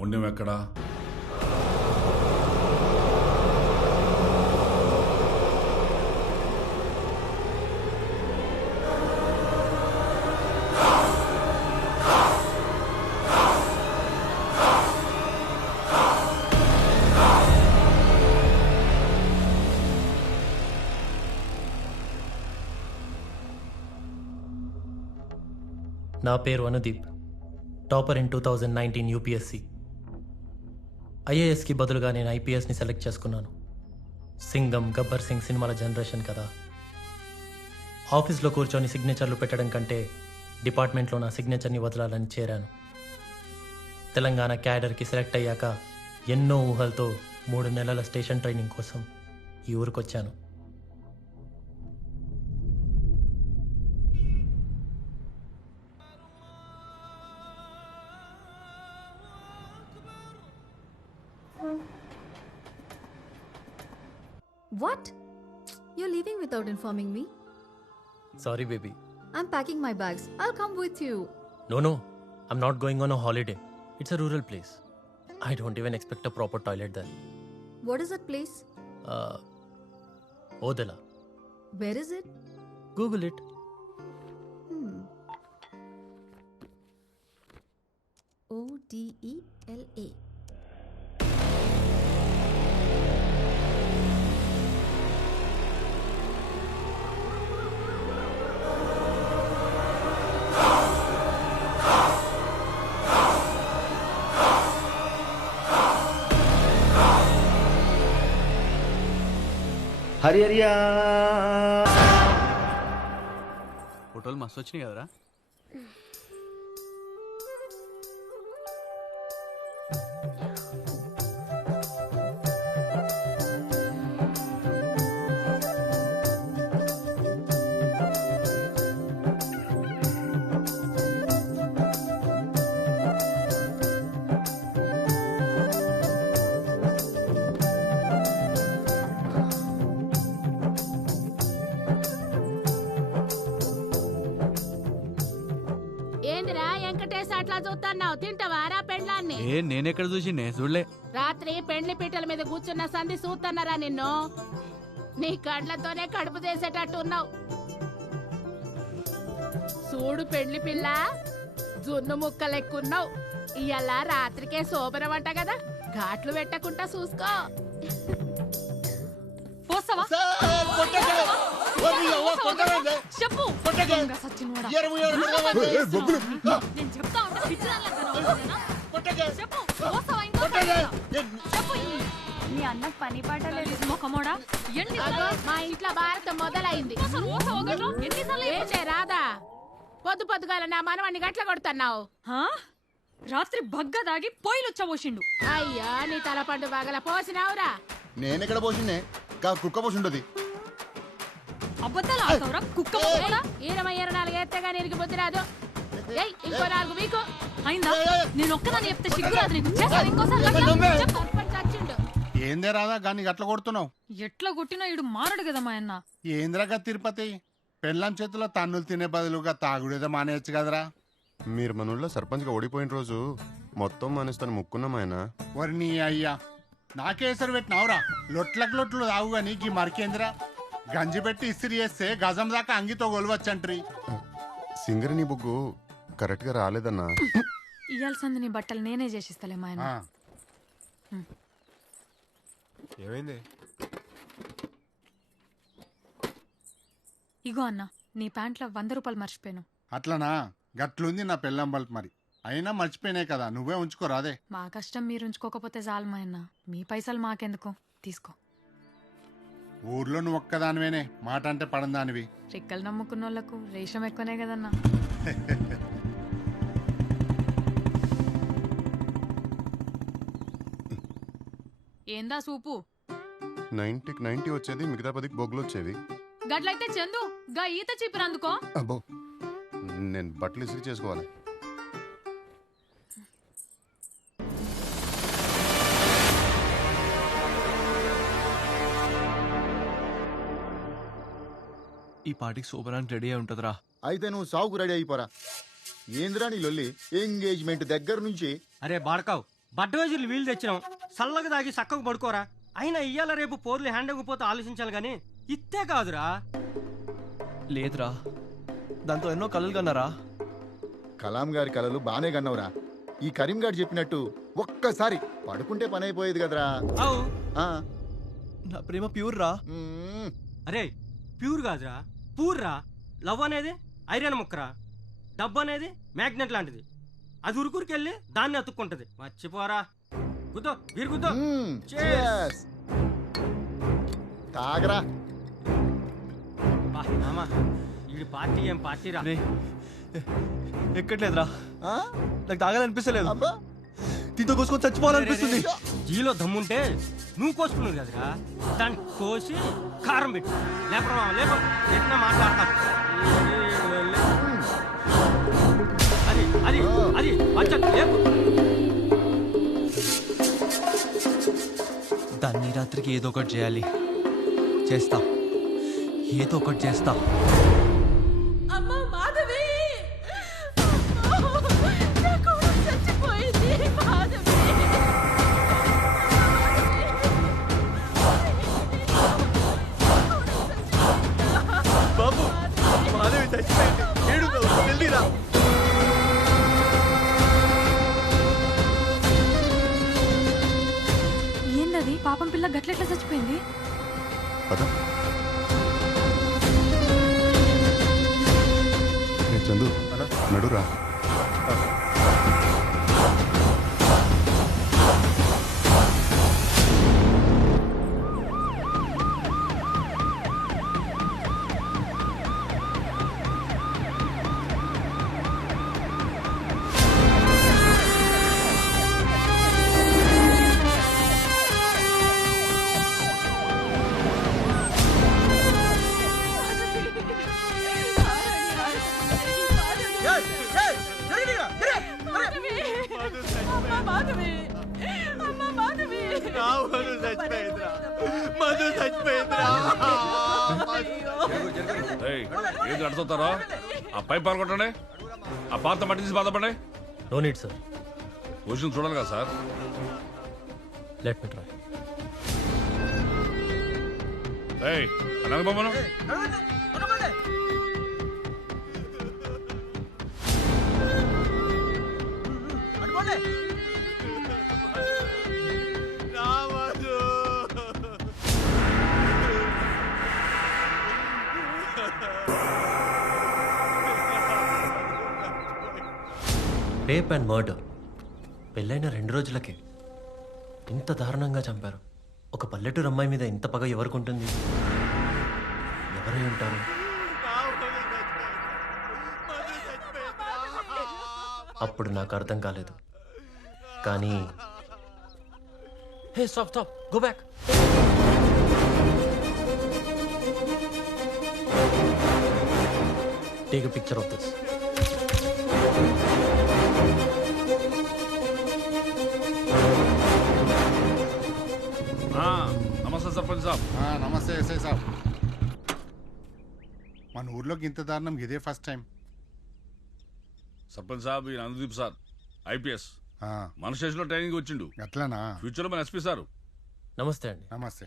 మున్యం ఎక్కడా? నా పేరు అనుదీప్, టాపర్ ఇన్ 2019 యూపీఎస్సీ. ఐఏఎస్కి బదులుగా నేను ఐపీఎస్ని సెలెక్ట్ చేసుకున్నాను. సింగం, గబ్బర్ సింగ్ సినిమాల జనరేషన్ కదా. ఆఫీస్లో కూర్చొని సిగ్నేచర్లు పెట్టడం కంటే డిపార్ట్మెంట్లో నా సిగ్నేచర్ని వదలాలని చేరాను. తెలంగాణ క్యాడర్కి సెలెక్ట్ అయ్యాక ఎన్నో ఊహలతో 3 నెలల స్టేషన్ ట్రైనింగ్ కోసం ఈ ఊరికొచ్చాను. What? You're leaving without informing me? Sorry, baby. I'm packing my bags. I'll come with you. No. I'm not going on a holiday. It's a rural place. I don't even expect a proper toilet there. What is that place? Odela. Where is it? Google it. Odela. Hari హరియా ఫోటోలు మస్తు వచ్చినాయి కదరా. అట్లా చూస్తున్నావు, తింటావారా పెండ్లాన్ని? నేనెక్కడ చూసి నే చూడలే. రాత్రి పెండ్లి పీటల మీద కూర్చున్న సంధి చూస్తున్నారా నిన్ను? నీ కళ్ళతోనే కడుపు చేసేటట్టు ఉన్నావు. చూడు పెండ్లి పిల్ల, జున్ను ముక్క లెక్కున్నావు. ఇయ్యాల రాత్రికే శోభనమంట కదా, ఘాట్లు పెట్టకుండా చూసుకో. చెప్పు చెప్పు మీ అన్నకు పని పాట లేదు మొఖమోడా అగో, మా ఇంట్లో భారతం మొదలైంది. ఏంటే రాదా పొద్దు పొద్దుగాల నా మనవాణ్ణి గట్ల కొడుతున్నావు. రాత్రి బగ్గ దాగి పొయ్యిలు వచ్చబోసిండు. అయ్యా నీ తలపండు బాగల పోసినావురా. నేనెక్కడ పోసిండే కుక్క పోసిండది. అబద్ధాలు ఆడతావురా కుక్క మొఖమోడా? 24 ఎత్తగా నీరికి బుద్ధి రాదు. ఏయ్, ఇంకో 4 వీకు. అయిందా? నేను ఒక్కదాన్ని చెప్తే సిగ్గురాదు నీకు. చేస్తాను ఇంకోసారి గట్లా? చెప్పు. సర్పంచ్ వచ్చిండు. ఏందే రాదా గాని గట్ల కొడుతున్నావు? ఎట్లా కొట్టినా ఇడు మారడు కదా మా అన్న. ఏంద్రగా తిరుపతి పెళ్ళాం చేతిలో తన్నులు తినే బదులుగా తాగుడేదో మానేయచ్చు కదరా. మీరు మన ఊళ్ళో సర్పంచ్గా ఓడిపోయిన రోజు మొత్తం మానేస్తాను ముక్కున్నాం ఆయన. వరి నీ అయ్యా నాకేసరి పెట్టినావురా. లొట్లకు లొట్లు తాగు గాని గీ మరికేంద్రా గంజి పెట్టి ఇస్త్రీ చేస్తే గజం దాకా అంగితో గొలవచ్చంట్రీ. సింగరేణి బొగ్గు కరెక్ట్గా రాలేదన్నా. ఇయ్యాల్సింది నీ బట్టలు నేనే చేసిస్తలే మా ఆయన. ఏమైంది? ఇగో అన్న నీ ప్యాంట్లో 100 రూపాయలు మర్చిపోయాను. అట్లనా? గట్లుంది నా పెళ్ళం బల్ప్ మరి. అయినా మర్చిపోయినాయి కదా, నువ్వే ఉంచుకోరాదే. మా కష్టం మీరు ఉంచుకోకపోతే చాలు మా అన్న. మీ పైసలు మాకెందుకు, తీసుకో. ఊర్లో నువ్వు ఒక్కదానివేనే మాట అంటే పడందానివి. రెక్కలు నమ్ముకున్న వాళ్ళకు రేషం ఎక్కువనే కదన్నా. ఏందా సూపు? 90కి 90 వచ్చేది, మిగతా 10కి బొగ్గులు వచ్చేవి. గట్లయితే చందు గా ఈత చీపిరందుకో. అబ్బో, నేను బట్టలు ఇసిరి చేసుకోవాలి. ఈ పార్టీకి సూపరానికి రెడీ అయి ఉంటుందిరా. అయితే నువ్వు సావుకు రెడీ అయిపోరా. ఏంద్రా నీ లొల్లి? ఎంగేజ్మెంట్ దగ్గర నుంచి. అరే బాడకావు, బడ్డవేజీలు వీలు తెచ్చినాం, సల్లగా దాగి సక్కకు పడుకోరా. అయినా ఇయ్యాల రేపు పోర్లు హ్యాండ్ అయిపోతే ఆలోచించాలి గాని ఇత్తే కాదురా. లేదురా, దాంతో ఎన్నో కలలు కన్నారా. కలాం గారి కలలు బానే కన్నవరా. ఈ కరీం గారు చెప్పినట్టు ఒక్కసారి పడుకుంటే పని అయిపోయేది కదరా. అవు ఆ, నా ప్రేమ ప్యూర్ రా. మ్మ్. అరే ప్యూర్ కాదురా, పూర్రా. లవ్ అనేది ఐరన్ ముక్కరా, డబ్బు అనేది మ్యాగ్నెట్ లాంటిది. అది ఉరుకురికెళ్ళి దాన్ని అతుక్కుంటది. మర్చిపోరా. గుద్దో వీరు గుద్దో. మ్మ్. Cheers. Cheers. తాగరా. బా మామా, ఈ పార్టీ ఏం పార్టీరా. రే ఎక్కట్లేదురా, ఆ? నాకు తాగాలనిపిస్తలేదు. అబ్బా. దీంతో కోసుకొని చచ్చిపోవాలనిపిస్తుంది. జీలో దమ్ముంటే నువ్వు కోసుకున్నావు కదరా, దాన్ని కోసి కారం పెట్టు. లేపరా లేప ఎట్లా మాట్లాడతాను. అది అది అది వచ్చ లేపు. దాన్ని రాత్రికి ఏదో ఒకటి చేయాలి. చేస్తా, ఏదో ఒకటి చేస్తా. అమ్మా మాధవి, నా కొడుకు చచ్చిపోయింది. మాధవి, బాబు, మాధవి చచ్చిపోయింది. ఏడున్నావు, వెళ్ళిరా. ఏందది? పాపం పిల్ల గట్లెట్లా చచ్చిపోయింది? పద. ఏ చందు, నడురా. ఏంటి అడుగుతారా? ఆ పైప్ పాల్గొట్టండి, ఆ పాత మట్టి తీసి బాధపడండి. No need sir. పొజిషన్ చూడాలి కదా సార్. Let me try. అనగ బొమ్మను రేప్ అండ్ మర్డర్ పెళ్ళైన 2 రోజులకే ఇంత దారుణంగా చంపారు. ఒక పల్లెటూరు అమ్మాయి మీద ఇంత పగ ఎవరికి ఉంటుంది? ఎవరై ఉంటారు? అప్పుడు నాకు అర్థం కాలేదు. కానీ hey stop stop go back. Take a picture of this. నమస్తే సర్పంచ్ సాబ్. నమస్తే ఎస్ఐ సాబ్. మన ఊర్లోకి ఇంత దారుణం ఇదే ఫస్ట్ టైం. సర్పంచ్ సాబ్ ఈయన అనుదీప్ సార్, ఐపీఎస్. మన స్టేషన్లో ట్రైనింగ్ వచ్చిండు. అట్లానా? ఫ్యూచర్లో మన ఎస్పీ సారు. నమస్తే అండి. నమస్తే.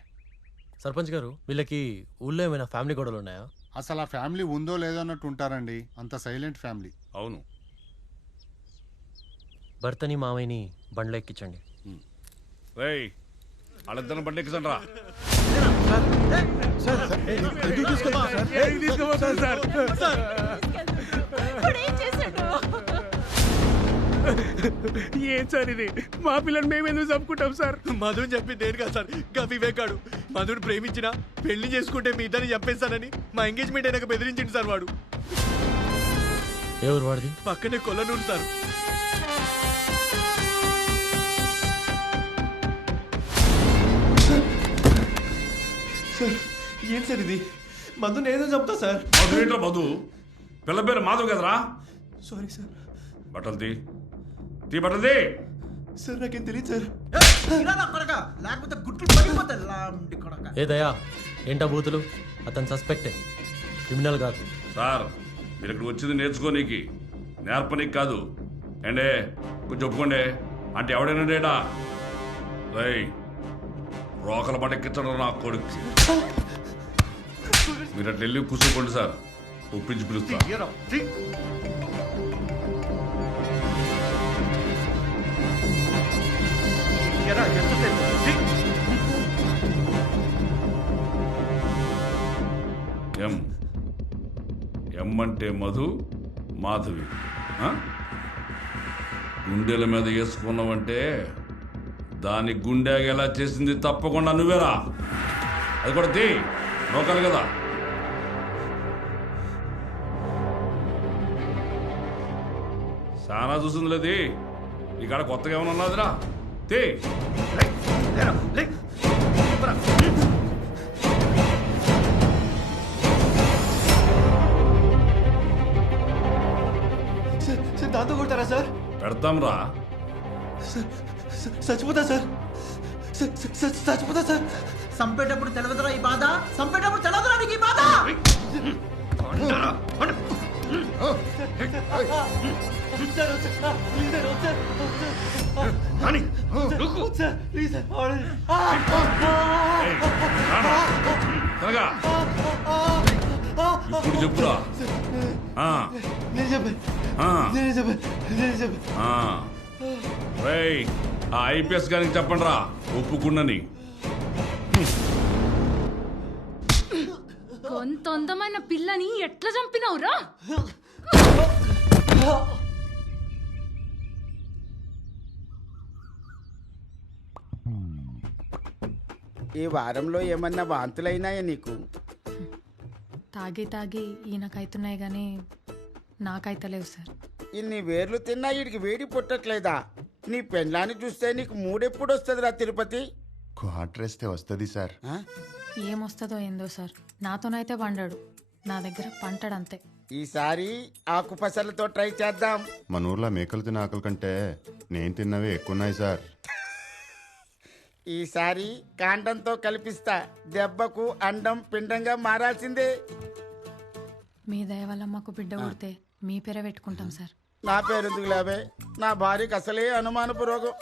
సర్పంచ్ గారు, వీళ్ళకి ఊళ్ళో ఏమైనా ఫ్యామిలీ గొడవలు ఉన్నాయా? అసలు ఆ ఫ్యామిలీ ఉందో లేదో అన్నట్టు ఉంటారండి. అంత సైలెంట్ ఫ్యామిలీ. అవును. భర్తని మామయ్యని బండ్లో ఎక్కించండి. రేయ్ వాళ్ళిద్దరిని బండి ఎక్కించండి రా. ఏం సార్ ఇది? మా పిల్లలు మేము ఎందుకు చంపుకుంటాం సార్? మధుని చెప్పి నేను కాదు సార్, గా వివేకాడు. మధుని ప్రేమించిన పెళ్లి చేసుకుంటే మీ ఇద్దరిని చంపేస్తానని మా ఎంగేజ్మెంట్ అయినాక బెదిరించింది సార్ వాడు. ఎవరు వాడిది? పక్కనే కొల్లనూరు సార్. సార్ ఏం సార్ ఇది? మధుని ఏదో చెప్తా సార్. మధు ఏంట్రా మధు? పిల్ల పేరు మాధవ్ కదరా? Sorry sir. బట్టలు తీ బట్టలు తీ. సార్ నాకేం తెలియదు సార్. ఏ దయా, ఏంటా బూతులు? అతను సస్పెక్టే, క్రిమినల్ కాదు. సార్ మీరు ఇక్కడ వచ్చింది నేర్చుకోనీకి, నేర్పనీకి కాదు. ఏండే కొంచెం ఒప్పుకోండి అంటే ఎవడైనా డేటా రై రోకల పట్ట ఎక్కించడం నా కొడుకు. మీరు అట్లా వెళ్ళి కూర్చోకండి సార్, ఒప్పించి పిలుస్తా. ఎం అంటే మధు, మాధవి. గుండెల మీద వేసుకున్నావంటే దాని గుండె ఎలా చేసింది తప్పకుండా నువ్వేరా. అది కూడా తీ, రోకాలి కదా. చాలా చూసింది లేదు, ఇక్కడ కొత్తగా ఏమైనా ఉన్నదిరా. తీ దాంతో కొడతారా సార్? పెడతాం రా. చచ్చిపోతా సార్, చచ్చిపోతా సార్. సంపేటప్పుడు తెలవదురా ఈ బాధ, సంపేటప్పుడు తెలవదురా నీకు ఈ బాధ. ఇప్పుడు చెప్పురా. రేయ్ ఆ ఐపీఎస్ గారికి చెప్పండి రా ఒప్పుకున్నని. కొంత అందమైన పిల్లని ఎట్లా చంపినావురా? ఈ వారంలో ఏమన్నా వాంతులైనాయా నీకు? తాగి తాగి ఈయనకైతున్నాయి కానీ నాకైతలేవు సార్. ఇన్ని వేర్లు తిన్నా వీడికి వేడి పుట్టట్లేదా? నీ పెండ్లాన్ని చూస్తే నీకు మూడెప్పుడు వస్తుందిరా తిరుపతి? క్వార్టర్ వేస్తే వస్తుంది సార్. ఏమొస్తుందో ఏందో సార్, నాతోనైతే పండాడు, నా దగ్గర పంటాడంతే. ఈసారి ఆకు పసలతో ట్రై చేద్దాం. మన ఊర్లో మేకలు తిన్న ఆకలి కంటే నేను తిన్నవే ఎక్కువ ఉన్నాయి సార్. ఈసారి కాండంతో కల్పిస్తా. దెబ్బకు అండం పిండంగా మారాల్సిందే. మీ దయ వల్ల మాకు బిడ్డ పుడితే మీ పేరే పెట్టుకుంటాం సార్. నా పేరు ఎందుకు లేవే? నా భార్యకి అసలే అనుమానపు రోగం.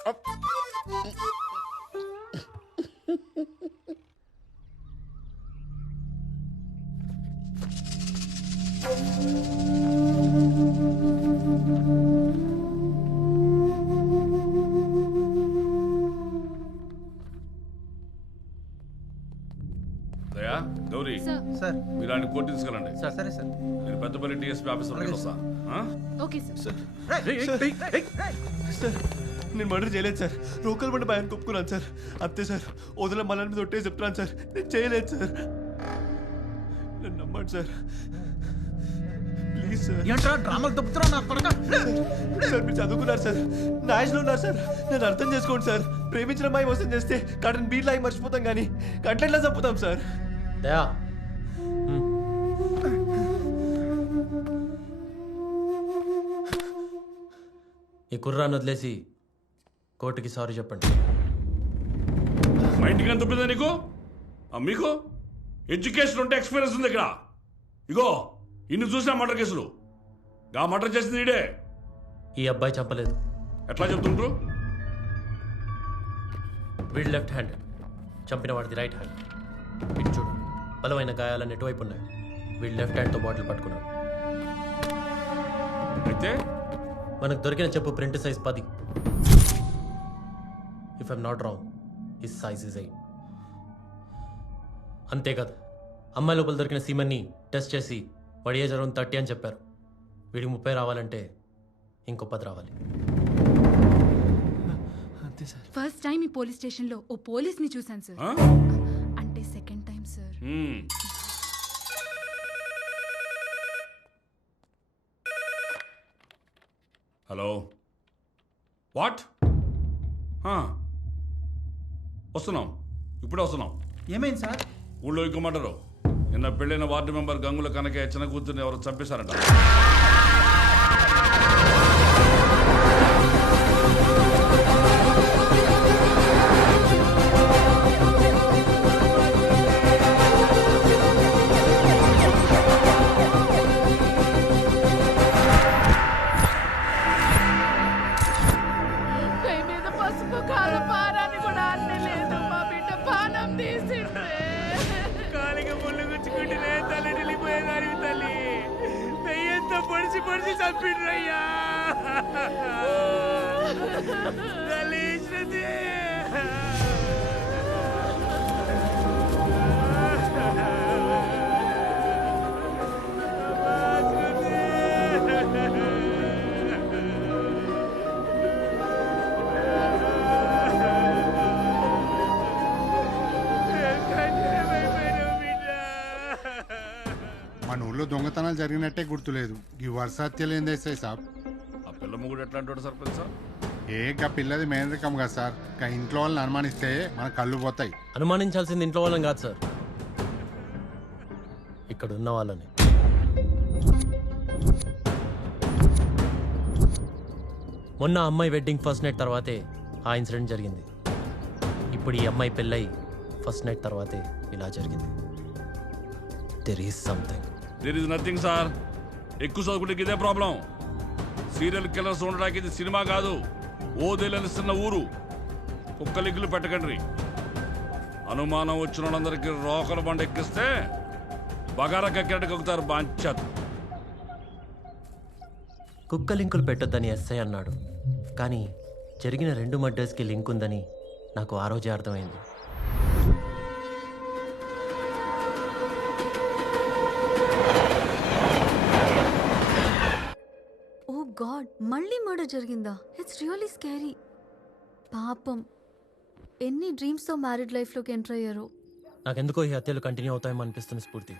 దయా, గౌరీ సార్ మీరు ఆయన కోర్టు తీసుకెళ్ళండి. సరే సార్. నేను పెద్దపల్లి డిఎస్పీ ఆఫీసర్ వస్తా. Okay sir. సార్ నేను మర్డర్ చేయలేదు సార్. రోకల్ బండి భయాన్ని కొప్పుకున్నాను సార్. అంతే సార్. వదిలే మళ్ళీ మీద ఒట్టే చెప్తున్నాను సార్. నేను చేయలేదు సార్. నన్ను నమ్మండి సార్. Please sir. ఏంట్రా డ్రామాలు తప్పుతున్నావు నా కొడక? సార్ మీరు చదువుకున్నారు సార్. నాయస్లో ఉన్నారు సార్. నన్ను అర్థం చేసుకోండి సార్. ప్రేమించిన అమ్మాయి మోసం చేస్తే కటన్ బీట్ లాగి మర్చిపోతాం కానీ కట్లెట్లా చంపుతాం సార్. దయా ఈ కుర్రాన్ని వదిలేసి కోర్టుకి సారీ చెప్పండి. మా ఇంటికి ఎంత పెద్ద నీకు మీకు ఎడ్యుకేషన్ ఉంటే ఎక్స్పీరియన్స్ ఉంది ఇక్కడ. ఇగో ఇన్ని చూసిన మర్డర్ కేసులు. గా మర్డర్ చేసింది ఈడే. ఈ అబ్బాయి చంపలేదు. ఎట్లా చెప్తుంటారు? వీడి లెఫ్ట్ హ్యాండ్, చంపిన వాడిది రైట్ హ్యాండ్. ఇటు చూడు, బలమైన గాయాలన్నీ ఎటువైపు ఉన్నాయి. వీడు లెఫ్ట్ హ్యాండ్తో బాటిల్ పట్టుకున్నాడు. అయితే మనకు దొరికిన చెప్పు print size 10. If I'm not wrong his size is 8. అంతేకాదు, అమ్మాయి లోపల దొరికిన సీమన్ని టెస్ట్ చేసి వాడి ఏజ్ అరౌండ్ 30 అని చెప్పారు. వీడికి 30 రావాలంటే ఇంకో 10 రావాలి. అంతే సార్. ఫస్ట్ టైం ఈ పోలీస్ స్టేషన్లో ఓ పోలీస్ని చూశాను సార్. అంటే second time sir. Hello, what? వస్తున్నాం, ఇప్పుడే వస్తున్నాం. ఏమైంది సార్? ఊళ్ళో ఇంకోమంటారు. నిన్న పెళ్ళైన వార్డు మెంబర్ గంగుల కనకే చిన్న కూతుర్ని ఎవరు చంపేశారంట. మీద పసుపు కారం పారాని కూడా అన్ని లేదు. మా బిడ్డ పానం తీసిండ్రే. కాలికి ముళ్ళు గుచ్చుకుంటే తల్లి వెళ్ళిపోయేదానికి తల్లి దయ్యంతో పొడిచి పొడిచి చంపిండ్రయ్యా. తల్లి శృతి. మన ఊళ్ళో దొంగతనాలు జరిగినట్టే గుర్తులేదు. ఈ వర్షాత్యలు ఏం చేస్తాయి సాబ్? ఆ పిల్ల ముగ్గుడు ఎట్లా అంటాడు సర్పంచ్ సార్? గా పిల్లది మేనరికం కదా సార్. ఇంట్లో వాళ్ళని అనుమానిస్తే మన కళ్ళు పోతాయి. అనుమానించాల్సింది ఇంట్లో వాళ్ళని కాదు సార్, ఇక్కడ ఉన్న వాళ్ళని. మొన్న అమ్మాయి వెడ్డింగ్ ఫస్ట్ నైట్ తర్వాతే ఆ ఇన్సిడెంట్ జరిగింది. ఇప్పుడు ఈ అమ్మాయి పెళ్ళై ఫస్ట్ నైట్ తర్వాతే ఇలా జరిగింది. There is something. There is nothing sir. ఎక్కువ చదువుకుంటే ఇదే ప్రాబ్లం. సీరియల్ కిల్లర్స్ ఉండడానికి ఇది సినిమా కాదు, ఓదేలనిస్తున్న ఊరు. కుక్కలిగ్గులు పెట్టకండి. అనుమానం వచ్చిన వాళ్ళందరికీ రోకల బండ ఎక్కిస్తే బగారా కక్కినట్టు కక్కుతారు. బాంచత్. కుక్క లింకులు పెట్టొద్దని ఎస్ఐ అన్నాడు, కానీ జరిగిన 2 మర్డర్స్కి లింక్ ఉందని నాకు ఆ రోజే అర్థమైంది. ఓ గాడ్, మళ్ళీ మర్డర్ జరిగిందా? It's really scary. పాపం, ఎన్ని డ్రీమ్స్తో మ్యారీడ్ లైఫ్లోకి ఎంటర్ అయ్యారో. నాకెందుకో ఈ హత్యలు కంటిన్యూ అవుతాయేమో అనిపిస్తుంది Sphoorthi.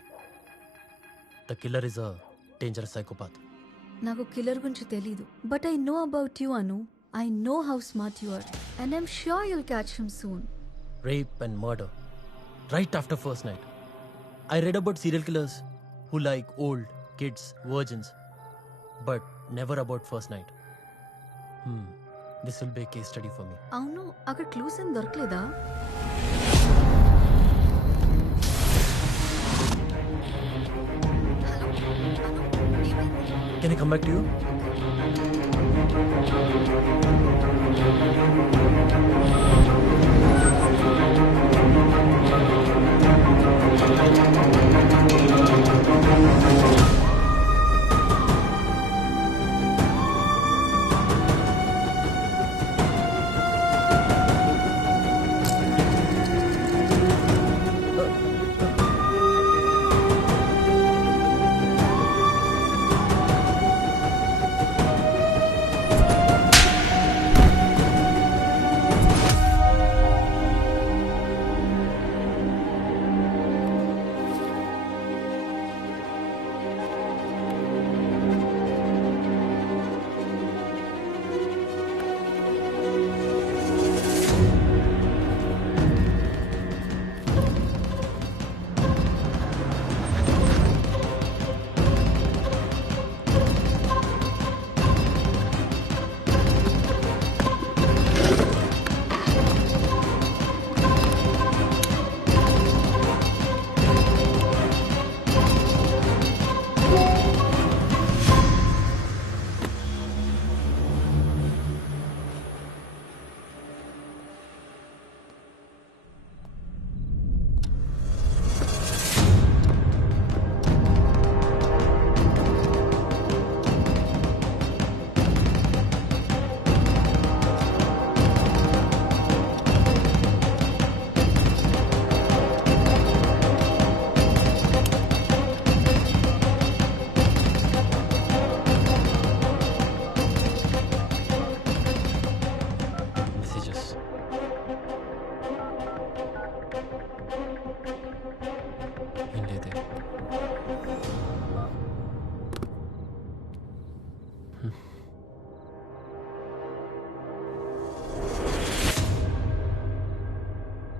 The killer is a dangerous psychopath. నాకు కిల్లర్ గురించి తెలీదు, but I know about you Anu. I know how smart you are and I'm sure you'll catch him soon. Rape and murder right after first night. I read about serial killers who like old kids, virgins, but never about first night. This will be a case study for me. అవును, అక్కడ clues ఏం దొరకలేదా? Can I come back to you?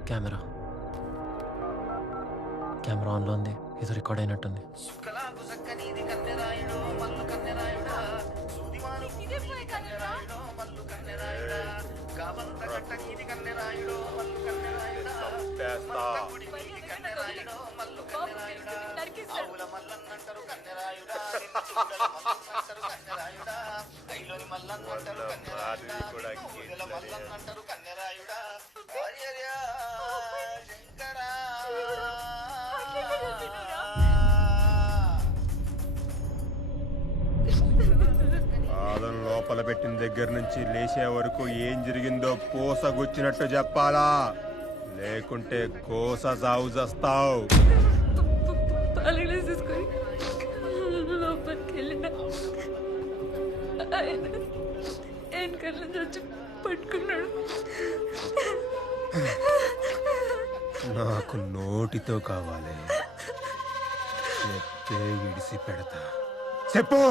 Camera ఆన్లో ఉంది. ఇది record అయినట్టుంది. పాదం లోపల పెట్టిన దగ్గర నుంచి లేచే వరకు ఏం జరిగిందో కోసగుచ్చినట్టు చెప్పాలా, లేకుంటే కోస సాగు చేస్తావు. తీసుకొని లోపలికి వెళ్ళిన ఆయన వెనకాల చచ్చి పట్టుకున్నాడు. నాకు నోటితో కావాలి, చెప్తే ఇడిసి పెడతా. చెప్పు.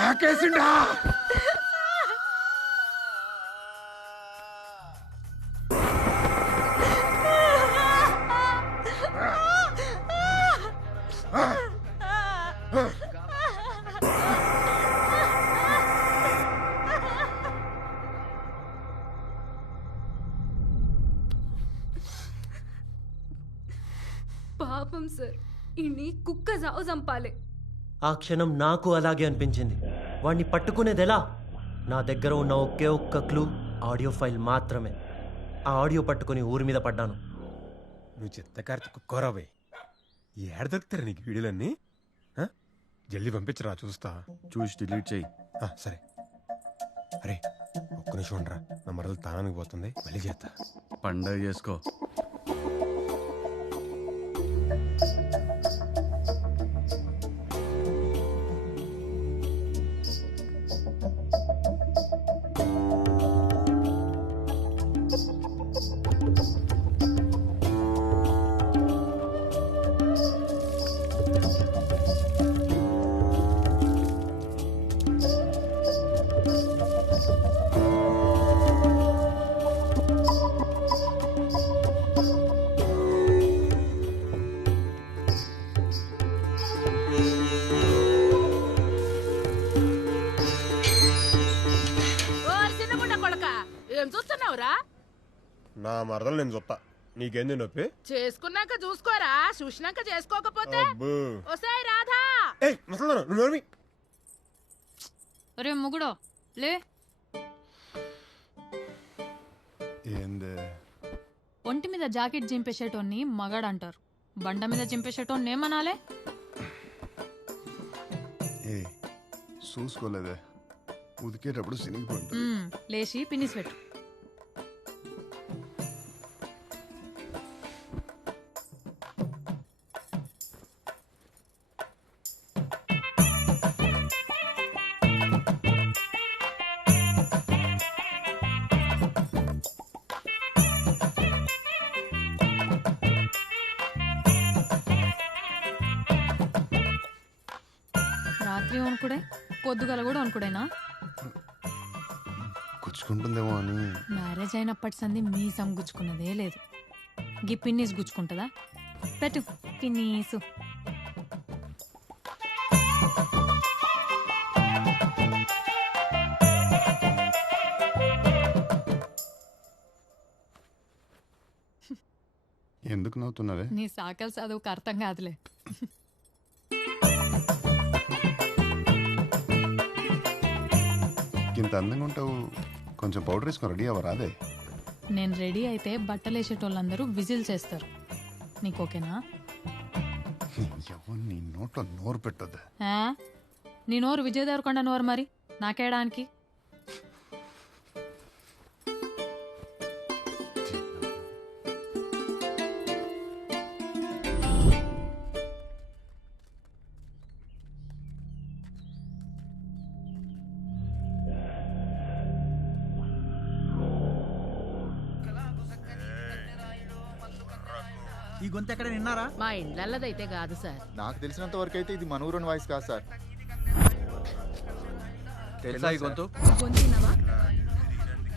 నాకేసిండా? పాపం సార్, ఇన్ని కుక్క సావు చంపాలి. ఆ క్షణం నాకు అలాగే అనిపించింది. వాడిని పట్టుకునేది ఎలా? నా దగ్గర ఉన్న ఒకే ఒక్క క్లూ ఆడియో ఫైల్ మాత్రమే. ఆ ఆడియో పట్టుకుని ఊరి మీద పడ్డాను. నువ్వు చిత్తకార్తి కుక్కోరాబాయ్, ఏడ దొరుకుతారా నీకు వీడియోలన్నీ? జల్దీ పంపించరా, చూస్తా. చూసి డిలీట్ చేయి. సరే. అరే ఒక్క నిమిషం ఉండరా, నా మరదలు తానానికి పోతుంది, మళ్ళీ చేస్తా. పండగ చేసుకో. నా మరదలు నేను చూస్తా, నీకేంది నొప్పి? చేసుకున్నాక చూసుకోరా, చూసినాక చేసుకోకపోతే. ఒసేయ్ రాధా. అరే మొగుడో లే. ఏందే? ఒంటి మీద జాకెట్ చింపేసేటోన్ని మగాడు అంటారు, బండ మీద చింపేసేటోన్ని ఏమనాలే? ఏ చూసుకోలేదే, ఉదికేటప్పుడు సినిగిపోయింది. లేచి పిన్నిసి పెట్టు. రాత్రి వణుకుడే, పొద్దుగల కూడా వణుకుడేనా? గుచ్చుకుంటుందేమో అని. మ్యారేజ్ అయినప్పటి సంది మీసం గుచ్చుకున్నదే లేదు. గీ పిన్నీస్ గుచ్చుకుంటుందా? పెట్టు పిన్నీసు. ఎందుకు నవ్వుతున్నావే? నీ సాకల్ చదువుకు అర్థం కాదులే. ఇంత అందంగా ఉంటావు, కొంచెం పౌడర్ వేసుకొని రెడీ అవ్వ రాదే? నేను రెడీ అయితే బట్టలు వేసేటోళ్ళందరూ విజిల్ చేస్తారు. నీకు ఓకేనా? ఎవరు నీ నోట్లో నోరు పెట్టొద్దా? ఆ? నీ నోరు విజయ్ దేవరకొండ నోరు మరి నాకేయడానికి. ఈ గొంతు ఎక్కడ విన్నారా? మా ఇండ్లల్లదైతే కాదు సార్. నాకు తెలిసినంత వరకు అయితే ఇది మన ఊరోని వాయిస్ కాదు సార్. తెలుసా ఈ గొంతు?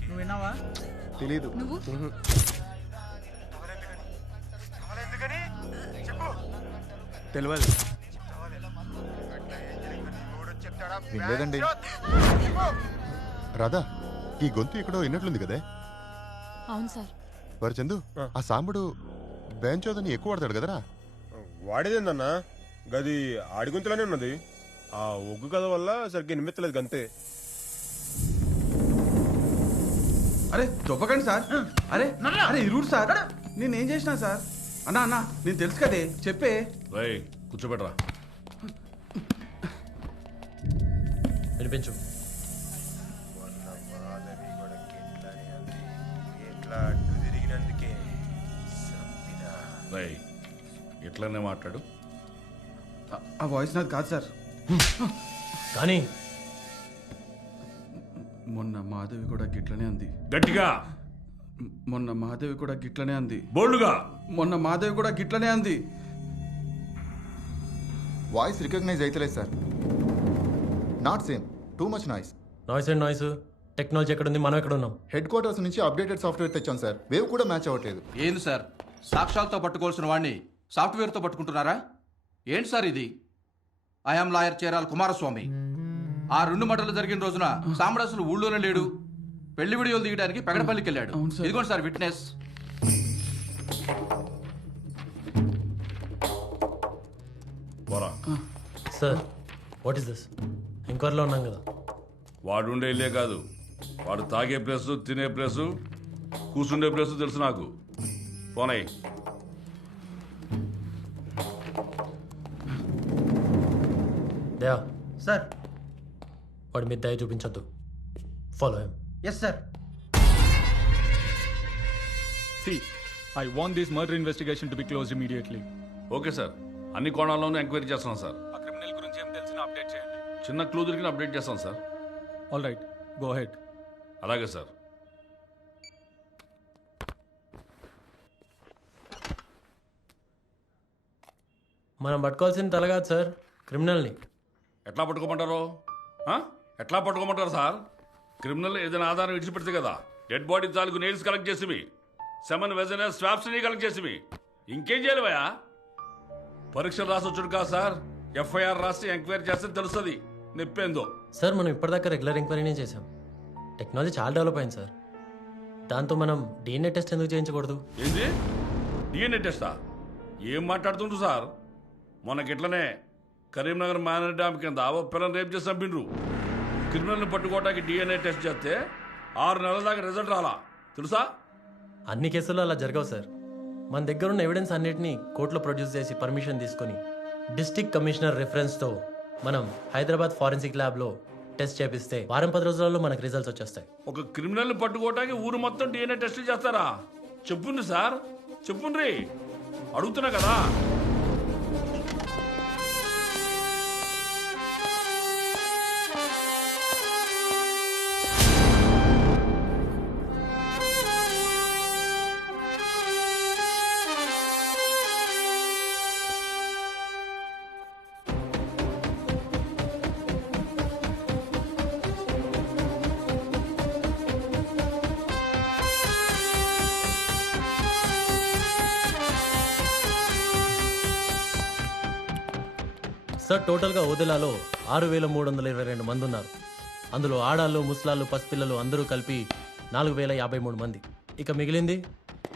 నువ్వు విన్నావా? తెలీదు. నువ్వు తెలియదు. వినలేదండి. రాధా, ఈ గొంతు ఎక్కడో విన్నట్లుంది కదే? అవును సార్. మరి చందు, ఆ సాంబడు బేంచోదని ఎక్కువ వాడతాడు కదరా? వాడేదేందన్నా, గది ఆడిగుంతలోనే ఉన్నది. ఆ ఒగ్గు కథ వల్ల సరిగ్గా నిమ్మెత్తలేదు గంతే. అరే దొబ్బకండి సార్. అరే అరే ఇరుడు సార్. నేనేం చేసినా సార్? అన్నా అన్నా నేను తెలుసు కదే, చెప్పే. రేయ్ కూర్చోబెట్టరా. వినిపించు. రేయ్ ఇట్లనే మాట్లాడు. ఆ వాయిస్ నాది కాదు సార్. కానీ మొన్న మాధవి కూడా గిట్లనే అంది. గట్టిగా. మొన్న మాధవి కూడా గిట్లనే అంది. బోల్డ్గా. మొన్న మాధవి కూడా గిట్లనే అంది. వాయిస్ రికగ్నైజ్ అయితలేదు sir. Not same, too much noise. Noise and noise. Technology ఎక్కడుంది, మనం ఎక్కడ ఉన్నాం? హెడ్ క్వార్టర్స్ నుంచి అప్డేటెడ్ సాఫ్ట్వేర్ తెచ్చాం సార్. వేవ్ కూడా మ్యాచ్ అవ్వట్లేదు. ఏంది సార్, సాక్ష్యాలతో పట్టుకోవాల్సిన వాడిని సాఫ్ట్వేర్తో పట్టుకుంటున్నారా? ఏంటి సార్ ఇది? I'm lawyer చేరాల Kumaraswamy. ఆ 2 మర్డర్లు జరిగిన రోజున సాంబడాసులు ఊళ్ళోనే లేడు. పెళ్లి వీడియోలు దిగడానికి పెగడపల్లికి వెళ్ళాడు. ఇదిగోండి sir witness. Sir what is this? ఎంక్వైరీలో ఉన్నాం కదా. వాడు ఉండే ఇల్లే కాదు, వాడు తాగే ప్లేసు, తినే ప్లేసు, కూర్చుండే ప్లేసు తెలుసు నాకు. ఫోన్ అయ్యి. దయా సార్. వాడి మీద దయ చూపించొద్దు. Follow him. Yes sir. See, I want this murder investigation to be closed immediately. Okay sir, అన్ని కోణాల్లోనూ ఎంక్వైరీ చేస్తున్నాం సార్. ఆ క్రిమినల్ గురించి ఏం తెలిసినా అప్డేట్ చేయండి. చిన్న క్లూ దొరికిన అప్డేట్ చేస్తాం sir. All right, go head. అలాగే సార్. మనం పట్టుకోవాల్సిన తల కాదు సార్, క్రిమినల్ని. ఎట్లా పట్టుకోమంటారు? ఎట్లా పట్టుకోమంటారు సార్? క్రిమినల్ ఏదైనా ఆధారం విడిచిపెడితే కదా. డెడ్ బాడీ తాలూకు nails collect చేసివి, semen వెజన swabs collect చేసివి. ఇంకేం చేయలేవయా? పరీక్షలు రాసి వచ్చాడు కాదు సార్, ఎఫ్ఐఆర్ రాసి ఎంక్వైరీ చేస్తే తెలుస్తుంది నొప్పేందో. సార్ మనం ఇప్పటిదాకా రెగ్యులర్ ఎంక్వైరీనే చేసాం. టెక్నాలజీ చాలా డెవలప్ అయింది సార్. దాంతో మనం డిఎన్ఏ టెస్ట్ ఎందుకు చేయించకూడదు? ఏంది డిఎన్ఏ టెస్టా? ఏం మాట్లాడుతుండ్రు సార్? మొన్నకిట్లనే కరీంనగర్ మైనర్ డ్యామ్ కింద ఓ పిల్లలు రేపు చేసి చంపిండ్రు. క్రిమినల్ని పట్టుకోవడానికి డిఎన్ఏ టెస్ట్ చేస్తే 6 నెలల దాకా రిజల్ట్ రాలా తెలుసా? అన్ని కేసుల్లో అలా జరగవు సార్. మన దగ్గర ఉన్న ఎవిడెన్స్ అన్నిటినీ కోర్టులో ప్రొడ్యూస్ చేసి పర్మిషన్ తీసుకొని డిస్ట్రిక్ట్ కమిషనర్ రిఫరెన్స్తో మనం హైదరాబాద్ ఫారెన్సిక్ ల్యాబ్లో టెస్ట్ చేపిస్తే 10 రోజులలో మనకు రిజల్ట్స్ వచ్చేస్తాయి. ఒక క్రిమినల్ని పట్టుకోవడానికి ఊరు మొత్తం డిఎన్ఏ టెస్ట్ చేస్తారా? చెప్పుండ్రి సార్, చెప్పుండ్రి, అడుగుతున్నా కదా. సార్ టోటల్గా ఓదెలాలో 6,322 మంది ఉన్నారు. అందులో ఆడాళ్ళు, ముసలాళ్ళు, పసిపిల్లలు అందరూ కలిపి 4,053 మంది. ఇక మిగిలింది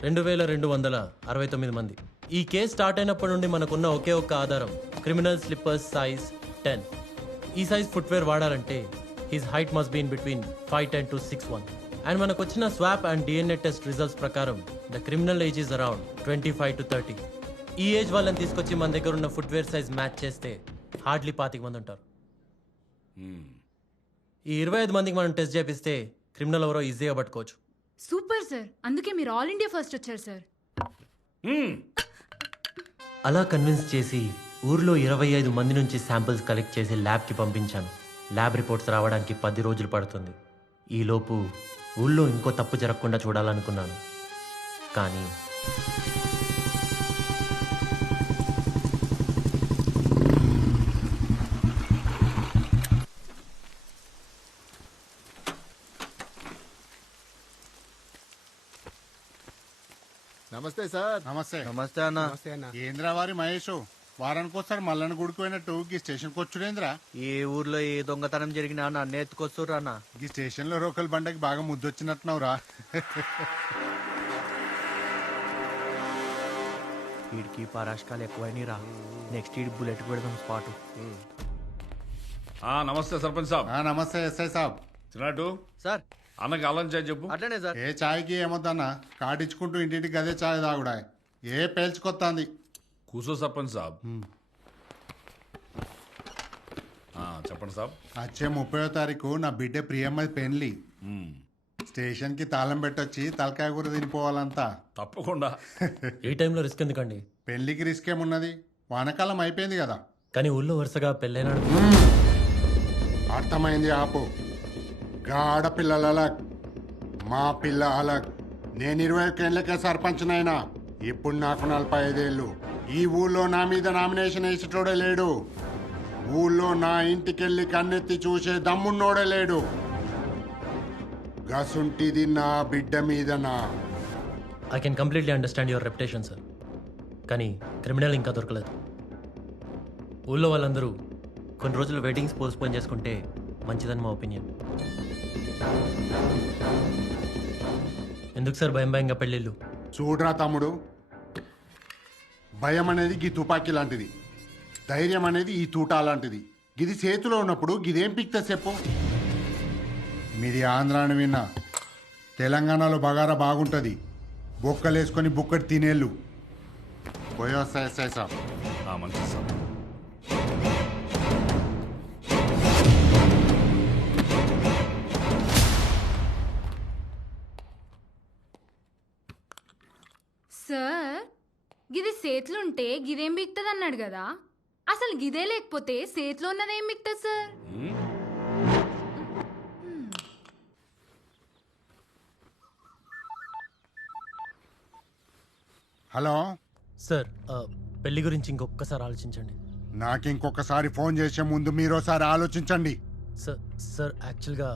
2269 మంది. ఈ కేసు స్టార్ట్ అయినప్పటి నుండి మనకున్న ఒకే ఒక్క ఆధారం క్రిమినల్ స్లిప్పర్స్ సైజ్ 10. ఈ సైజ్ ఫుట్వేర్ వాడాలంటే his height must been between 5'10" to 6'1". And మనకు వచ్చిన swab and DNA test results ప్రకారం the criminal age is around 25 to 30. ఈ ఏజ్ వాళ్ళని తీసుకొచ్చి మన దగ్గర ఉన్న ఫుట్వేర్ సైజ్ మ్యాచ్ చేస్తే హార్డ్లీ 25 మంది ఉంటారు. ఈ 25 మందికి మనం టెస్ట్ చేపిస్తే క్రిమినల్ ఎవరో ఈజీగా పట్టుకోవచ్చు. సూపర్ సార్, అందుకే మీరు ఆల్ ఇండియా ఫస్ట్ వచ్చారు సార్. అలా కన్విన్స్ చేసి ఊర్లో 25 మంది నుంచి శాంపిల్స్ కలెక్ట్ చేసి ల్యాబ్కి పంపించాను. ల్యాబ్ రిపోర్ట్స్ రావడానికి 10 రోజులు పడుతుంది. ఈలోపు ఊళ్ళో ఇంకో తప్పు జరగకుండా చూడాలనుకున్నాను. కానీ నమస్తే సార్. నమస్తే. నమస్తే అన్న. ఏంద్రా వారి మహేష్ వారానికి వస్తాడు మల్లన్న గుడికి పోయినట్టు ఈ స్టేషన్కి వచ్చుడేంద్రా? ఏ ఊర్లో ఏ దొంగతనం జరిగినా నన్ను ఎత్తుకొస్తుర్రు అన్న. ఈ స్టేషన్లో రోకల్ బండకి బాగా ముద్దొచ్చినట్టున్నావురా. వీడికి పరాష్కాలు ఎక్కువైనా రా. నెక్స్ట్ వీడి బుల్లెట్ పెడదాం స్పాట్. నమస్తే సర్పంచ్ సాబ్. నమస్తే ఎస్ఐ సాబ్. చిన్నట్టు సార్ అన్నకి అల్లం చాయ్ చెప్పు. అట్లనే సార్. ఏ చాయ్కి ఏమొద్దన్న కాటిచ్చుకుంటూ ఇంటింటికి గదే చాయ్ తాగుడా. ఏ పేల్చుకొత్తాంది. కూసో సర్పంచ్ సాబ్. చెప్పండి సాబ్. వచ్చే 30వ తారీఖు నా బిడ్డ ప్రియమ్మది పెళ్లి. స్టేషన్ కి తాళం పెట్టొచ్చి తలకాయ కూర తినిపోవాలంతా. తప్పకుండా. ఈ టైంలో రిస్క్ ఎందుకండి? పెళ్లికి రిస్క్ ఏమున్నది, వానకాలం అయిపోయింది కదా. కానీ ఊళ్ళో వరుసగా పెళ్ళైనాడు. అర్థమైంది, ఆపు. ఆడపిల్లల అలగ్, మా పిల్ల అలగ్. నేను 21 ఏళ్ళకే సర్పంచ్నైనా. ఇప్పుడు నాకు 45 ఏళ్ళు. ఈ ఊళ్ళో నా మీద నామినేషన్ వేసేటోడే లేడు. ఊళ్ళో నా ఇంటికెళ్ళి కన్నెత్తి చూసే దమ్మున్నోడే లేడు. గసుంటిది నా బిడ్డ మీదనా. I can completely understand your reputation sir. కానీ క్రిమినల్ ఇంకా దొరకలేదు. ఊళ్ళో వాళ్ళందరూ కొన్ని రోజులు వెడ్డింగ్స్ పోస్ట్పోన్ చేసుకుంటే మంచిదని మా ఒపీనియన్. ఎందుకు సార్ భయం భయంగా పెళ్ళిళ్ళు? చూడరా తమ్ముడు, భయం అనేది గీ తుపాకీ లాంటిది, ధైర్యం అనేది ఈ తూటా లాంటిది. గిది చేతిలో ఉన్నప్పుడు గిదేం పిక్తే చెప్పు. మీది ఆంధ్ర అని విన్నా. తెలంగాణలో బగారా బాగుంటుంది. బొక్కలేసుకొని బుక్కటి తినేళ్ళు. పోయొస్తా ఎస్ఐ సాబ్. మంచి సార్. సార్ గిది సేతులుంటే గిదేం బిక్తుంది అన్నాడు కదా, అసలు గిదే లేకపోతే సేతులో ఉన్నది ఏం బిక్తుంది సార్? హలో సార్, పెళ్లి గురించి ఇంకొకసారి ఆలోచించండి. నాకు ఇంకొకసారి ఫోన్ చేసే ముందు మీరోసారి ఆలోచించండి. సార్ యాక్చువల్గా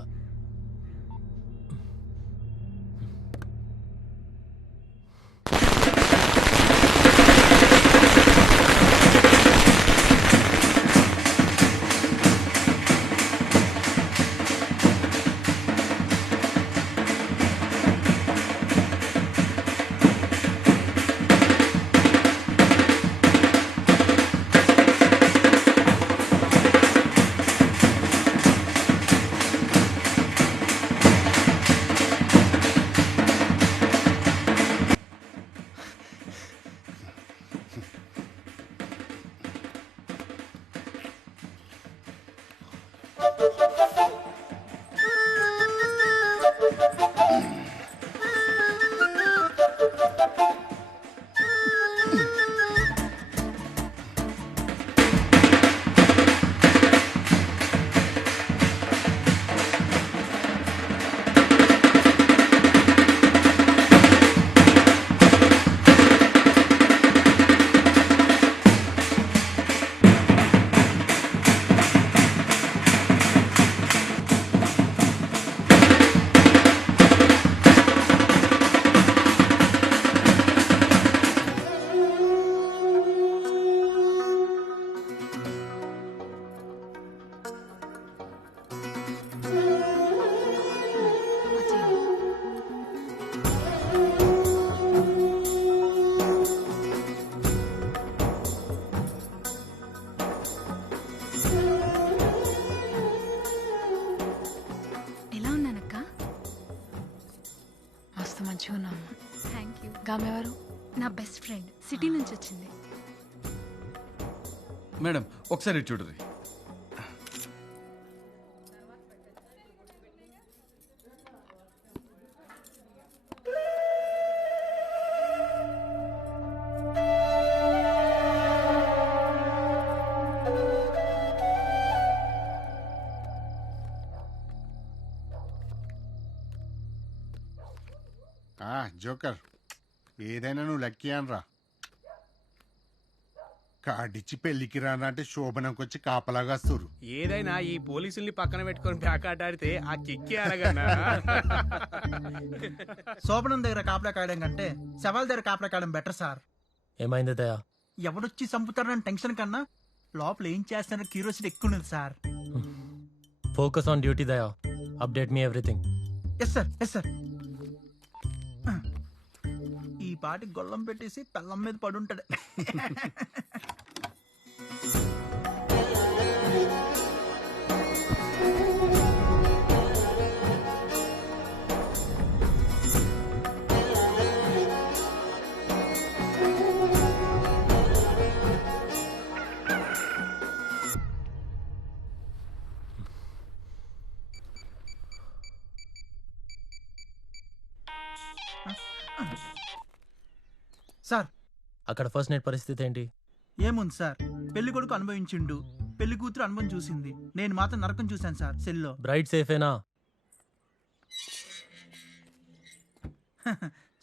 ఆమె ఎవరు? నా బెస్ట్ ఫ్రెండ్ సిటీ నుంచి వచ్చింది. మేడం ఒకసారి ఇటు చూడరి. జోకర్ ఏదైనా నువ్వు లక్కీ అనరా. కాడిచ్చి పెళ్లికి రానంటే శోభనంకి వచ్చి కాపలాగా వస్తురు. ఏదైనా ఈ పోలీసుల్ని పక్కన పెట్టుకొని ప్యాకాట ఆడితే ఆ కిక్కి అడగన్నా. శోభనం దగ్గర కాపలా కాయడం కంటే శవాల దగ్గర కాపలా కాయడం బెటర్ సార్. ఏమైంది దయా? ఎవడొచ్చి చంపుతారని టెన్షన్ కన్నా లోపల ఏం చేస్తారో క్యూరియాసిటీ ఎక్కువ ఉంది sir. Focus on duty Daya. Update me everything. Yes sir, yes sir. ఈ పాటి గొల్లం పెట్టేసి పెళ్ళం మీద పడుంటాడు. సార్ అక్కడ ఫస్ట్ నైట్ పరిస్థితి ఏంటి? ఏముంది సార్, పెళ్లి కొడుకు అనుభవించిండు, పెళ్లి కూతురు అనుభవం చూసింది, నేను మాత్రం నరకం చూశాను సార్ సెల్లో. బ్రైట్ సేఫేనా?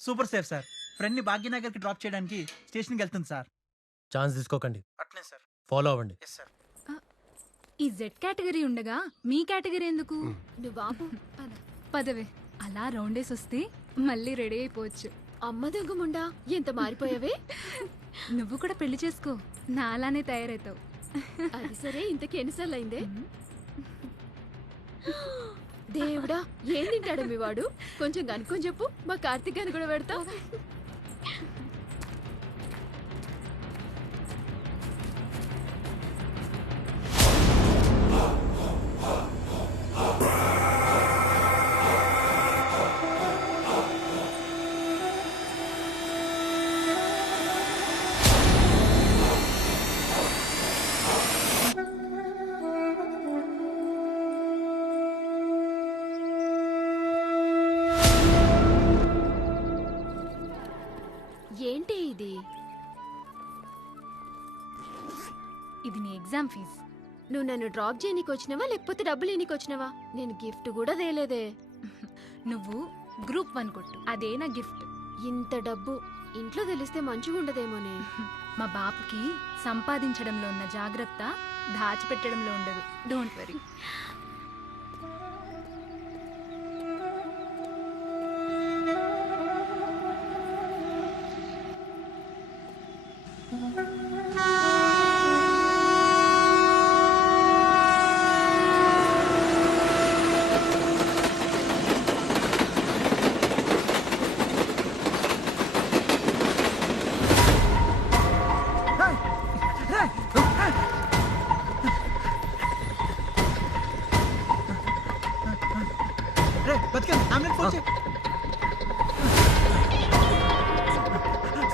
Super safe sir. ఫ్రెండ్ని భాగ్యనగర్కి డ్రాప్ చేయడానికి స్టేషన్కి వెళ్తుంది సార్. ఛాన్స్ తీసుకోకండి. అట్లే సార్. ఫాలో అవ్వండి. ఈ జెడ్ కేటగిరీ ఉండగా మీ కేటగిరీ ఎందుకు? నువ్వు బాబు పదవే. అలా రౌండేసి వస్తే మళ్ళీ రెడీ అయిపోవచ్చు. అమ్మ దొంగముండా ఎంత మారిపోయావే. నువ్వు కూడా పెళ్లి చేసుకో, నా అలానే తయారవుతావు. అది సరే, ఇంతకి ఎన్నిసార్లు అయిందే? దేవుడా, ఏం తింటాడు మీ వాడు? కొంచెం కనుక్కొని చెప్పు, మా కార్తీక్ గారిని కూడా పెడతావు. ఏంటి ఇది? ఇది నీ ఎగ్జామ్ ఫీజ్. నువ్వు నన్ను డ్రాప్ చేయనీకి వచ్చినావా లేకపోతే డబ్బులు ఇనికి వచ్చినావా? నేను గిఫ్ట్ కూడా తేలేదే. నువ్వు గ్రూప్ 1 కొట్టు, అదే నా గిఫ్ట్. ఇంత డబ్బు ఇంట్లో తెలిస్తే మంచిగా ఉండదేమోనే. మా బాపుకి సంపాదించడంలో ఉన్న జాగ్రత్త దాచిపెట్టడంలో ఉండదు. Don't worry.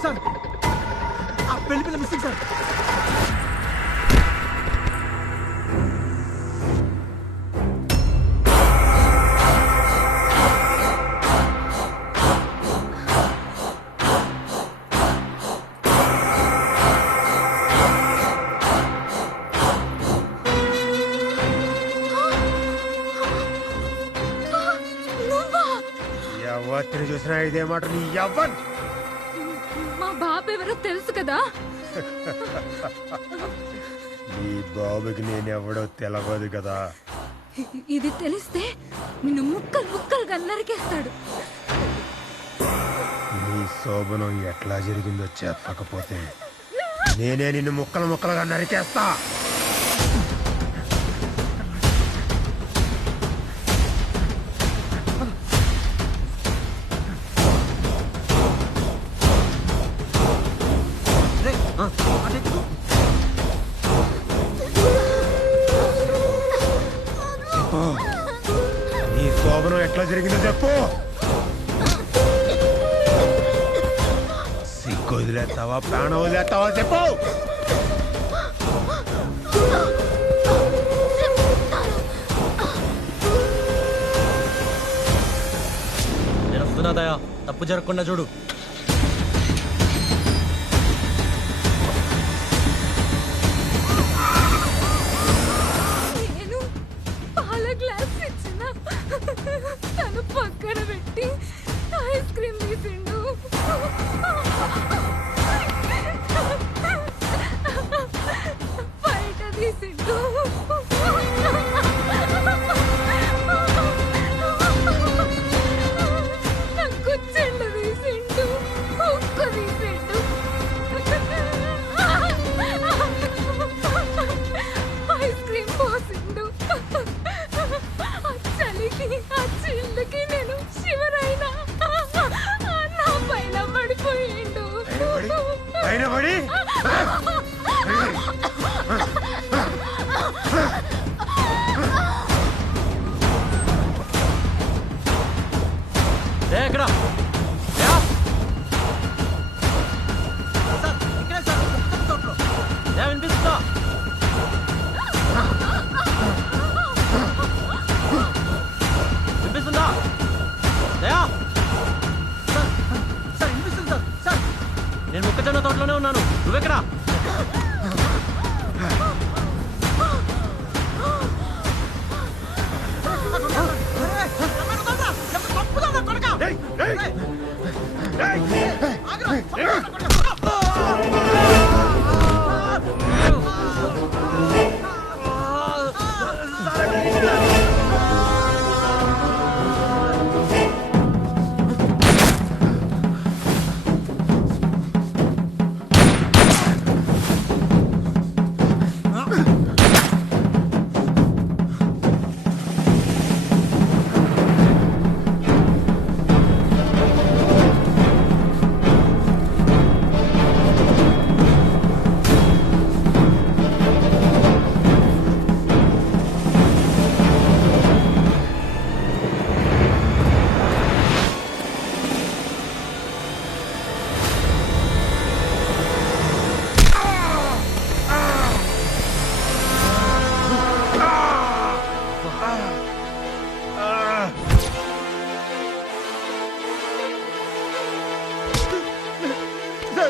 సార్ ఆ పెళ్లి పిల్ల మిస్సింగ్ సార్. ఎవరిని చూసినా ఇదే మాట. నీ ఎవ్వరు మా బాబు ఎవరో తెలుసు కదా. నీ బాబుకి నేనెవడో తెలవదు కదా. ఇది తెలిస్తే నిన్ను ముక్కలు ముక్కలుగా నరికేస్తాడు. నీ శోభనం ఎట్లా జరిగిందో చెప్పకపోతే నేనే నిన్ను ముక్కలు ముక్కలుగా నరికేస్తా. నీ శోభనం ఎట్లా జరిగిందో చెప్పు. వదిలేస్తావా ప్రాణం వదిలేస్తావా చెప్పు. నేను వస్తున్నా దయా, తప్పు జరగకుండా చూడు. నేను పాల గ్లాస్ ఇచ్చిన తను పక్కన పెట్టి ఐస్ క్రీమ్ తీసిండు. బయట తీసిండు. నాకు చెండు తీసిండు. ఉక్కు తీసిండు. ఐస్ క్రీమ్ పోసిండు. ఆ చలికి ఆ చిల్లుకి నేను శివరైనా నా పైన పడిపోయిండు. పైన పడి ఎక్కడ వినిపిస్తుందా? వినిపిస్తుందా? దయా, సార్ వినిపిస్తుంది సార్. సార్ నేను మొక్కజొన్న తోటలోనే ఉన్నాను. నువ్వెక్కడా?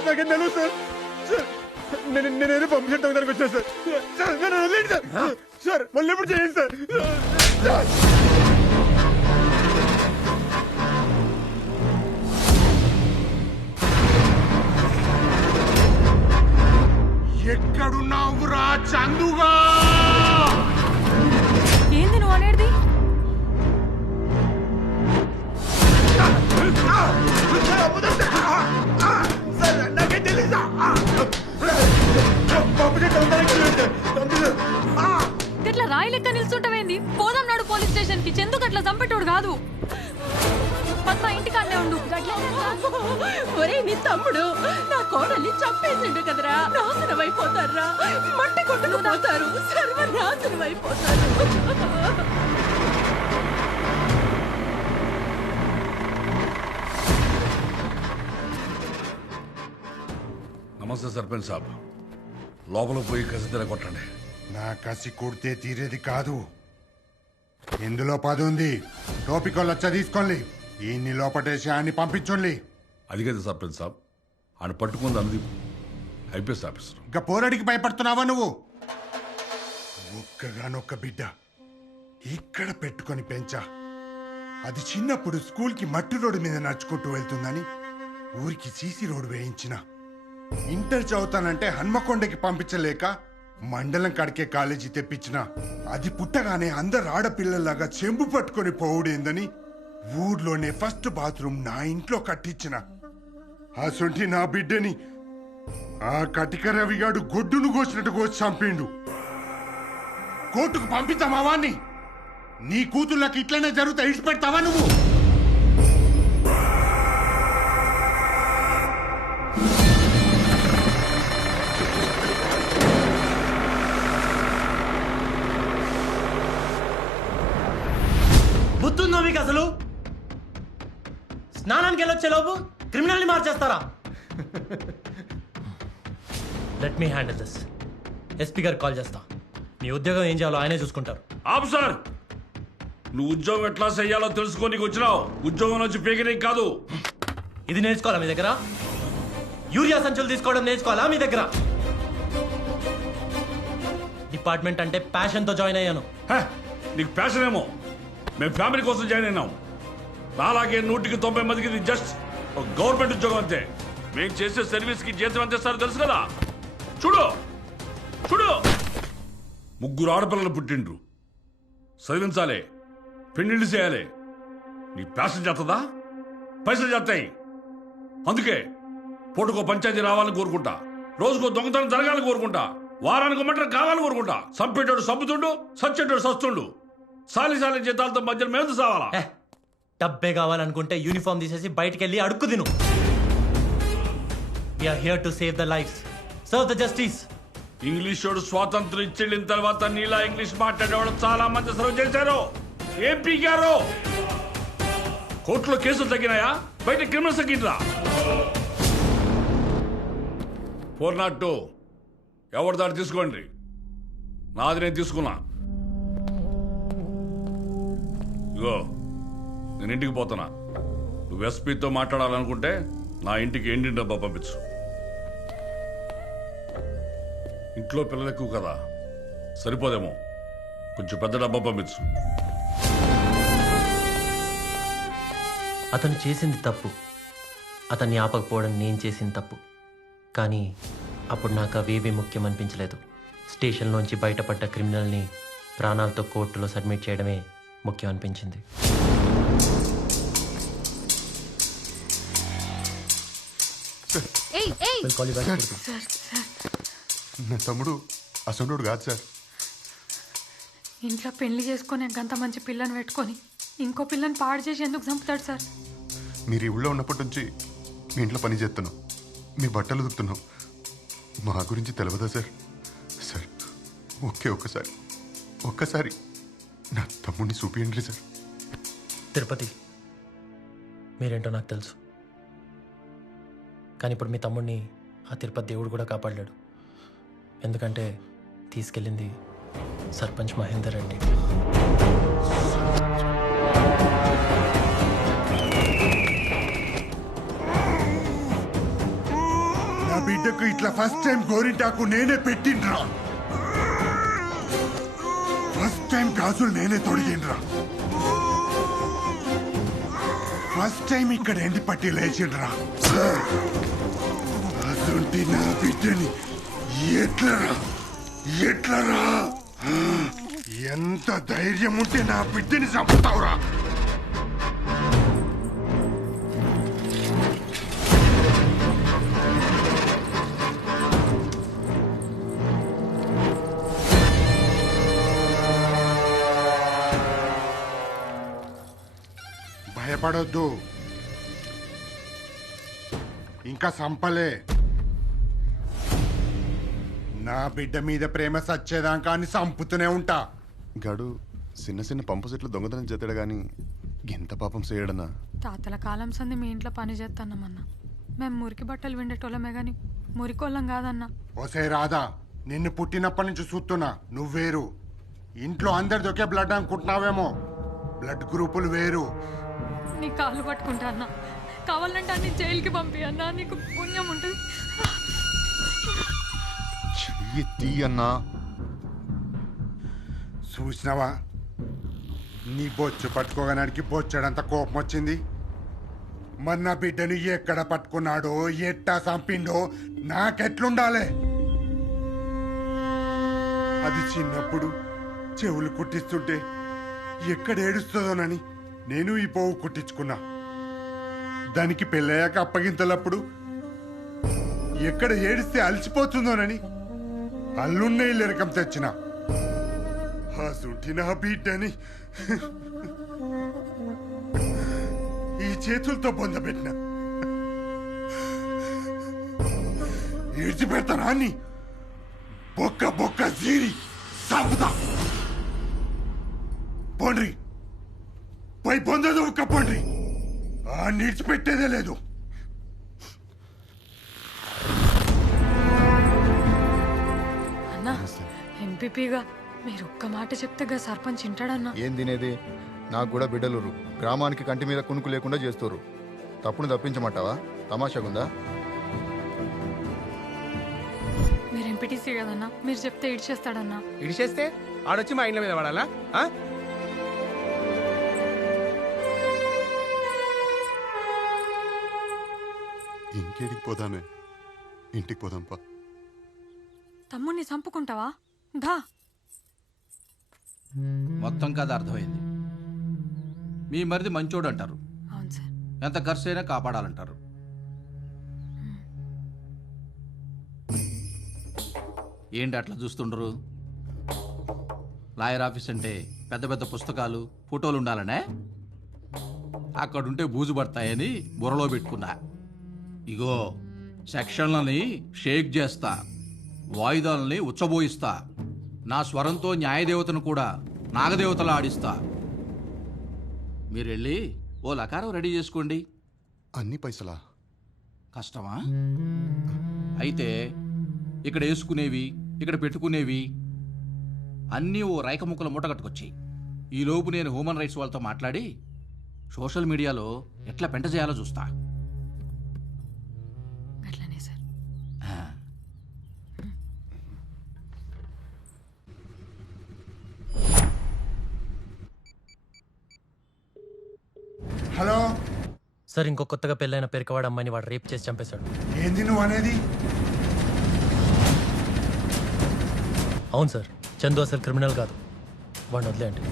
నాకేం తెలియదు సార్. సార్ నేనేదో పంపించడం దగ్గరికి వచ్చాను సార్. సార్ నన్ను వదిలేండి సార్. సార్ మళ్ళీ ఎప్పుడు చేయండి సార్. ఎక్కడున్నావురా చందుగా? ఏంది నువ్వు అనేది? నాకేం తెలీదా? ఇట్లా రాయి లెక్క నిల్చుంటావేంది? పోదాం నాడు పోలీస్ స్టేషన్ కి. చెందుకు అట్లా చంపేటోడు కాదు. పద్మ ఇంటికాడనే ఉండు. ఒరే నీ తమ్ముడు నా కోడల్ని చంపేసిండు కదరా. నాశనం అయిపోతారా, మట్టి కొట్టుకు పోతారు, సర్వనాశనం అయిపోతారు. నమస్తే సర్పంచ్ సాబ్. లోపల పోయి కసి తిరగొట్టండి. నా కసి కొడితే తీరేది కాదు. ఇందులో 10 ఉంది. టోపికోళ్ళు వచ్చా తీసుకోండి. ఈయన్ని లోపటేసి ఆయన్ని పంపించండి. అది కదా సర్పంచ్ సాబ్, ఆయన పట్టుకుంది అందీప్ ఐపీఎస్ ఆఫీసర్. ఇంకా పోరాడికి భయపడుతున్నావా నువ్వు? ఒక్కగానొక్క బిడ్డ ఇక్కడ పెట్టుకొని పెంచా. అది చిన్నప్పుడు స్కూల్కి మట్టి రోడ్డు మీద నడుచుకుంటూ వెళ్తుందని ఊరికి సీసీ రోడ్డు వేయించిన. ఇంటర్ చదువుతానంటే హన్మకొండకి పంపించలేక మండలం కడికే కాలేజీ తెప్పించిన. అది పుట్టగానే అందరు ఆడపిల్లలాగా చెంబు పట్టుకొని పోవుడేందని ఊర్లోనే ఫస్ట్ బాత్రూమ్ నా ఇంట్లో కట్టించిన. అసొంటి నా బిడ్డని ఆ కటిక రవిగాడు గొడ్డును కోసినట్టు కోసి చంపిండు. కోర్టుకు పంపిస్తామా వాణ్ణి? నీ కూతుళ్ళకి ఇట్లనే జరుగుతా ఇడిచిపెడతావా నువ్వు? బుద్ధుందో మీకు అసలు? స్నానానికి వెళ్ళొచ్చే లోపు క్రిమినల్ని మార్చేస్తారా? Let me handle this. SP గారికి కాల్ చేస్తా. మీ ఉద్యోగం ఏం చేయాలో ఆయనే చూసుకుంటారు. ఆఫీసర్, నువ్వు ఉద్యోగం ఎట్లా చెయ్యాలో తెలుసుకోనికి వచ్చినావు. ఉద్యోగం నుంచి పీకనీకి కాదు. ఇది నేర్చుకోవాలా మీ దగ్గర? యూరియా సంచులు తీసుకోవడం నేర్చుకోవాలా మీ దగ్గర? డిపార్ట్మెంట్ అంటే ప్యాషన్తో జాయిన్ అయ్యాను. నీకు ప్యాషన్ ఏమో, మేము ఫ్యామిలీ కోసం జాయిన్ అయినాం. అలాగే 190 మందికి ఇది జస్ట్ ఒక గవర్నమెంట్ ఉద్యోగం అంతే. మేము చేసే సర్వీస్కి జీతం ఎంత ఇస్తారో తెలుసు కదా. చూడు చూడు, 3 ఆడపిల్లలు పుట్టిండ్రు. చదివించాలి, పెళ్లిళ్ళు చేయాలి. నీ ప్యాషన్ చేస్తుందా? పైసలు చేస్తాయి. అందుకే పూటకో పంచాయతీ రావాలని కోరుకుంటా, రోజుకో దొంగతనం జరగాలని కోరుకుంటా, వారానికి మటర్ కావాలని కోరుకుంటా. సంపేటోడు సంపుతుండు, సచ్చేటోడు సస్తుండు. సాలి జీతాలతో మధ్యలో మేము సావాలా? డబ్బే కావాలనుకుంటే యూనిఫామ్ తీసేసి బయటికి వెళ్ళి అడుక్కు తిను. We are here to save the lives, serve the justice. ఇంగ్లీషోడు స్వాతంత్రం ఇచ్చెళ్ళిన తర్వాత నీలా ఇంగ్లీష్ మాట్లాడేవాళ్ళు చాలా మంది సర్వ్ చేశారు. ఏం పీకారు? కోర్టులో కేసులు తగ్గినాయా? బయట క్రిమినల్స్ తగ్గినరా? 402 ఎవరి దాడి తీసుకోండి. నాది నేను తీసుకున్నా. ఇగో, నేను ఇంటికి పోతున్నా. నువ్వు ఎస్పీతో మాట్లాడాలనుకుంటే నా ఇంటికి ఎండి డబ్బా పంపించు. ఇంట్లో పిల్లలు ఎక్కువ కదా, సరిపోదేమో. కొంచెం పెద్ద డబ్బా పంపించు. అతను చేసింది తప్పు, అతన్ని ఆపకపోవడం నేను చేసింది తప్పు. కానీ అప్పుడు నాకు అవేవీ ముఖ్యం అనిపించలేదు. స్టేషన్లోంచి బయటపడ్డ క్రిమినల్ని ప్రాణాలతో కోర్టులో సబ్మిట్ చేయడమే ముఖ్యం అనిపించింది. నా తమ్ముడు అసలు కాదు సార్. ఇంట్లో పెళ్లి చేసుకొని గంత మంచి పిల్లని పెట్టుకొని ఇంకో పిల్లని పాడు చేసి ఎందుకు చంపుతాడు సార్? మీరు ఈ ఊళ్ళో ఉన్నప్పటి నుంచి మీ ఇంట్లో పని చేస్తున్నాం, మీ బట్టలు ఉతుకుతున్నాం. మా గురించి తెలియదా సార్? సార్, ఒక్కసారి నా తమ్ముడిని చూపియండి సార్. తిరుపతి, మీరేంటో నాకు తెలుసు. కానీ ఇప్పుడు మీ తమ్ముడిని ఆ తిరుపతి దేవుడు కూడా కాపాడలేడు. ఎందుకంటే తీసుకెళ్ళింది సర్పంచ్ మహేందర్ రెడ్డి. నా బిడ్డకు ఇట్లా ఫస్ట్ టైం గోరింటాకు నేనే పెట్టిండ్రా. ఫస్ట్ టైం గాజులు నేనే తొడిగిండ్రా. ఫస్ట్ టైం ఇక్కడ ఎండి పట్టి లేచిండ్రా. అసంటి నా బిడ్డని ఎట్లరా ఎంత ధైర్యం ఉంటే నా బిడ్డని చంపుతావురా? భయపడొద్దు, ఇంకా సంపలే. నా బిడ్డ మీద ప్రేమ సచ్చేదాకా అని సంపుతూనే ఉంటా. గాడు చిన్న పంపు సెట్లు దొంగతనం చేస్తాడు గాని ఎంత పాపం చేయడనా? తాతల కాలం సంది మీ ఇంట్లో పని చేస్తానమ్మన్నా. మేము మురికి బట్టలు విండేటోళ్ళమే గాని మురికోళ్ళం కాదన్నా. ఓసే రాధా, నిన్ను పుట్టినప్పటి నుంచి చూస్తున్నా. నువ్వేరు. ఇంట్లో అందరిది ఒకే బ్లడ్ అనుకుంటున్నావేమో. బ్లడ్ గ్రూపులు వేరు. నీ కాళ్ళు పట్టుకుంటా అన్నా. కావాలంటే అన్ని జైలుకి పంపి అన్నా, నీకు పుణ్యం ఉంటుంది. అన్నా చూసినావా, నీ బొచ్చు పట్టుకోగడానికి బొచ్చడంత కోపం వచ్చింది. మరి నా బిడ్డను ఎక్కడ పట్టుకున్నాడో, ఎట్టా చంపిండో నాకెట్లుండాలి? అది చిన్నప్పుడు చెవులు కుట్టిస్తుంటే ఎక్కడ ఏడుస్తుందోనని నేను ఈ పోవు కుట్టించుకున్నా. దానికి పెళ్ళయ్యాక అప్పగింతలప్పుడు ఎక్కడ ఏడిస్తే అలసిపోతుందోనని అల్లున్న ఇల్లు రకం తెచ్చిన. ఆ సుంటి నా బిడ్డని ఈ చేతులతో పొందబెట్టిన. విడిచిపెడతానా అని బొక్క జీరి సాపుతా. పోండ్రి, పోయి పొందదు ఒక్క పోండ్రి. ఆ నిడిచిపెట్టేదే లేదు. ఎంపీపీగా మీరు ఒక్క మాట చెప్తే గా సర్పంచ్ వింటాడన్నా. ఏం తినేది? నాకు కూడా బిడ్డలురు. గ్రామానికి కంటి మీద కునుకు లేకుండా చేస్తుర్రు. తప్పును తప్పించమంటావా? తమాషాగుందా? మీరు ఎంపీటీసీ కదన్నా, మీరు చెప్తే ఇడిచేస్తాడన్నా. ఇడిచేస్తే ఆడొచ్చి మా ఇంట్లో మీద పడాలా? ఆ? ఇంకేడికి పోదామే? ఇంటికి పోదాంపా. తమ్ముడిని చంపుకుంటావా? దా. మొత్తం కథ అర్థమైంది. మీ మరిది మంచోడు అంటారు, అవును సార్. ఎంత ఖర్చు అయినా కాపాడాలంటారు. ఏంటి అట్లా చూస్తుండ్రు? లాయర్ ఆఫీస్ అంటే పెద్ద పెద్ద పుస్తకాలు ఫోటోలు ఉండాలనే? అక్కడుంటే బూజు పడతాయని బుర్రలో పెట్టుకున్నా. ఇగో సెక్షన్లని షేక్ చేస్తా, వాయిదాలని ఉచ్చబోయిస్తా, నా స్వరంతో న్యాయదేవతను కూడా నాగదేవతలా ఆడిస్తా. మీరెళ్ళి ఓ లకారం రెడీ చేసుకోండి. అన్ని పైసలా? కష్టమా? అయితే ఇక్కడ వేసుకునేవి, ఇక్కడ పెట్టుకునేవి అన్నీ ఓ రైక ముక్కల మూట కట్టుకొచ్చి, ఈలోపు నేను హ్యూమన్ రైట్స్ వాళ్ళతో మాట్లాడి సోషల్ మీడియాలో ఎట్లా పెంట చేయాలో చూస్తా. అట్లానే సార్. హలో సార్, ఇంకో కొత్తగా పెళ్ళైన పెరికవాడ అమ్మాయిని వాడు రేప్ చేసి చంపేశాడు. ఏంది నువ్వు అనేది? అవును సార్, చందు అసలు క్రిమినల్ కాదు. వాడిని వదిలేయండి.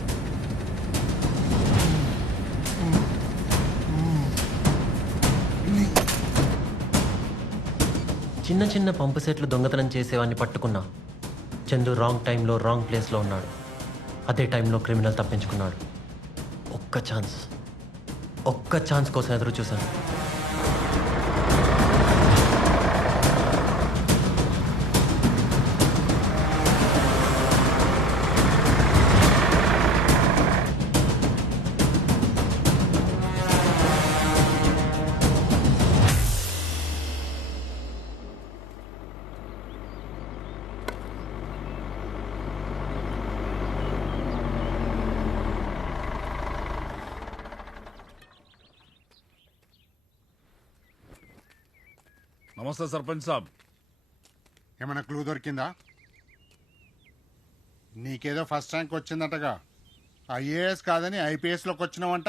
చిన్న చిన్న పంపు సెట్లు దొంగతనం చేసేవాడిని పట్టుకున్నా. చందు రాంగ్ టైంలో రాంగ్ ప్లేస్లో ఉన్నాడు. అదే టైంలో క్రిమినల్ తప్పించుకున్నాడు. ఒక్క ఛాన్స్ కోసం ఎదురు చూశాను. నమస్తే సర్పంచ్ సాబ్. ఏమైనా క్లూ దొరికిందా? నీకేదో ఫస్ట్ ర్యాంక్ వచ్చిందటగా. ఐఏఎస్ కాదని ఐపీఎస్లోకి వచ్చినావంట.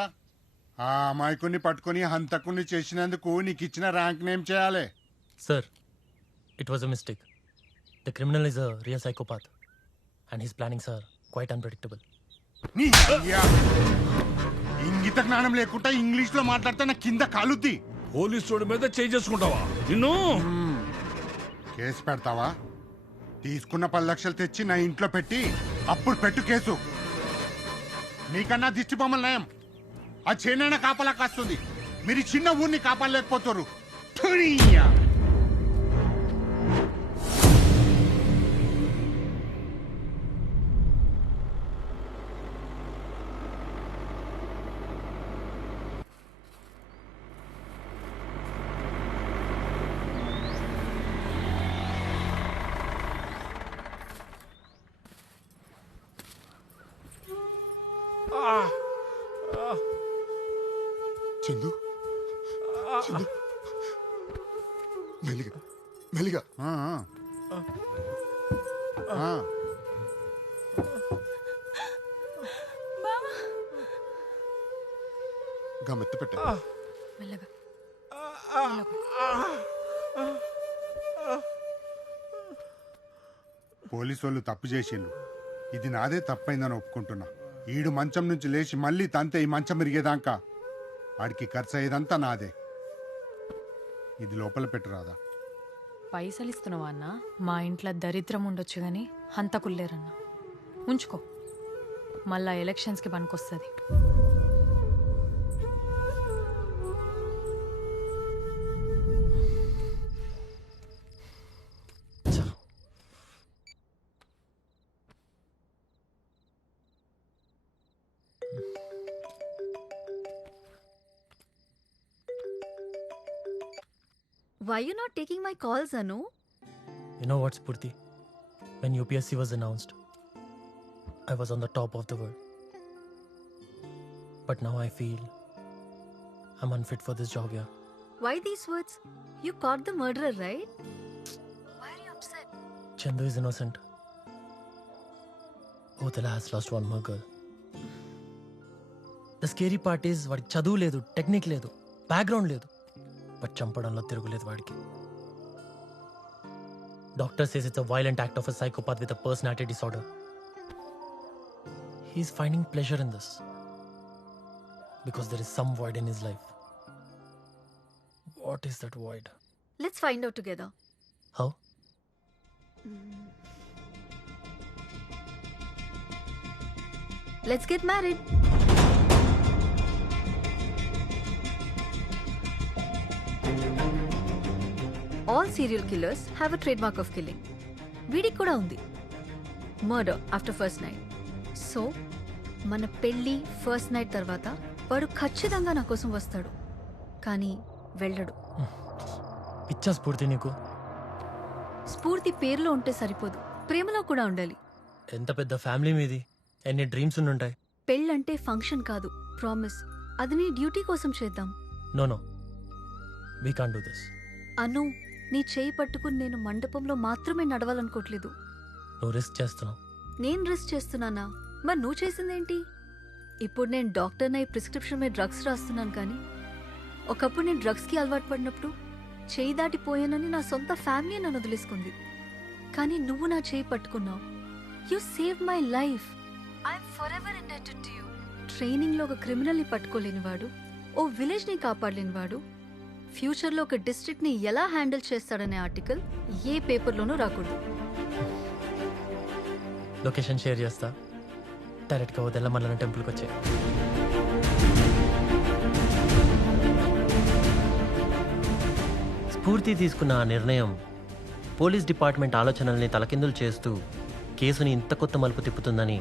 ఆ అమాయకుని పట్టుకుని హంతకుని చేసినందుకు నీకు ఇచ్చిన ర్యాంక్ నేమ్ చేయాలి. Sir, it was a mistake. The criminal is a real psychopath and he's plannings are quite unpredictable. నీ అయ్యా, ఇంగిత జ్ఞానం లేకుండా ఇంగ్లీష్లో మాట్లాడితే నా కింద కాలుద్ది. పోలీసు మీద చేయి చేసుకుంటావా? నిన్ను కేసు పెడతావా? తీసుకున్న 10 లక్షలు తెచ్చి నా ఇంట్లో పెట్టి అప్పుడు పెట్టు కేసు. నీకన్నా దిష్టి బొమ్మలు నయం. ఆ చేనైనా కాపలా కాస్తుంది. మీరు ఈ చిన్న ఊరిని కాపాడలేకపోతారు. థునియా. చందు, చందు, మెల్లిగా మెల్లిగా. గమ్మెత్తి పెట్ట. మెల్లగా. పోలీసు వాళ్ళు తప్పు చేసిండు. ఇది నాదే తప్పైందని ఒప్పుకుంటున్నా. ఈడు మంచం నుంచి లేచి మళ్ళీ తంతే ఈ మంచం విరిగేదాకా వాడికి ఖర్చు అయ్యేదంతా నాదే. ఇది లోపల పెట్టరాదా? పైసలు ఇస్తున్నావా అన్న? మా ఇంట్లో దరిద్రం ఉండొచ్చు కానీ హంతకుల్లేరన్న. ఉంచుకో, మళ్ళా ఎలక్షన్స్కి పనికొస్తుంది. Why you not taking my calls, Anu? You know what, Spurti? When UPSC was announced, I was on the top of the world. But now I feel I'm unfit for this job, yeah. Why these words? You caught the murderer, right? Why are you upset? Chandu is innocent. Odela has lost one more girl. The scary part is వాడికి చదువు లేదు, technique లేదు, background లేదు, but చంపడంలో తిరుగులేదు వాడికి. Doctor says it's a violent act of a psychopath with a personality disorder. He's finding pleasure in this because there is some void in his life. What is that void? Let's find out together. How? Let's get married. All serial killers have a trademark of killing. వీడికి కూడా ఉంది. Murder after first night. So, మన పెళ్ళి first night తర్వాత వాడు ఖచ్చితంగా నా కోసం వస్తాడు. కానీ వెళ్ళడు. పిచ్చా స్ఫూర్తి నీకు? స్ఫూర్తి పేరులో ఉంటే సరిపోదు, ప్రేమలో కూడా ఉండాలి. ఎంత పెద్ద ఫ్యామిలీ మీది, ఎన్ని డ్రీమ్స్ ఉంటాయి. పెళ్ళంటే ఫంక్షన్ కాదు, ప్రామిస్. అది నీ డ్యూటీ కోసం చేద్దాం. No we can't do this. Anu, నీ చేయి పట్టుకుని నేను మండపంలో మాత్రమే నడవాలనుకోవట్లేదు. నువ్వు రిస్క్ చేస్తున్నావు. నేను రిస్క్ చేస్తున్నానా? మరి నువ్వు చేసిందేంటి? ఇప్పుడు నేను డాక్టర్నై ప్రిస్క్రిప్షన్ మీద డ్రగ్స్ రాస్తున్నాను, కానీ ఒకప్పుడు నేను డ్రగ్స్కి అలవాటు పడినప్పుడు చేయి దాటిపోయానని నా సొంత ఫ్యామిలీ నన్ను వదిలేసుకుంది. కానీ నువ్వు నా చేయి పట్టుకున్నావు. You save my life. I'm forever indebted to you. ట్రైనింగ్లో ఒక క్రిమినల్ని పట్టుకోలేనివాడు, ఓ విలేజ్ని కాపాడలేనివాడు ఫ్యూచర్లో ఒక డిస్ట్రిక్ట్ని ఎలా హ్యాండిల్ చేస్తాడనే ఆర్టికల్ ఏ పేపర్లోనూ రాకూడదు. లొకేషన్ షేర్ చేస్తా, డైరెక్ట్గా వదిల మల్లన్న టెంపుల్కి వచ్చే. స్ఫూర్తి తీసుకున్న ఆ నిర్ణయం పోలీస్ డిపార్ట్మెంట్ ఆలోచనల్ని తలకిందులు చేస్తూ కేసుని ఇంత కొత్త మలుపు తిప్పుతుందని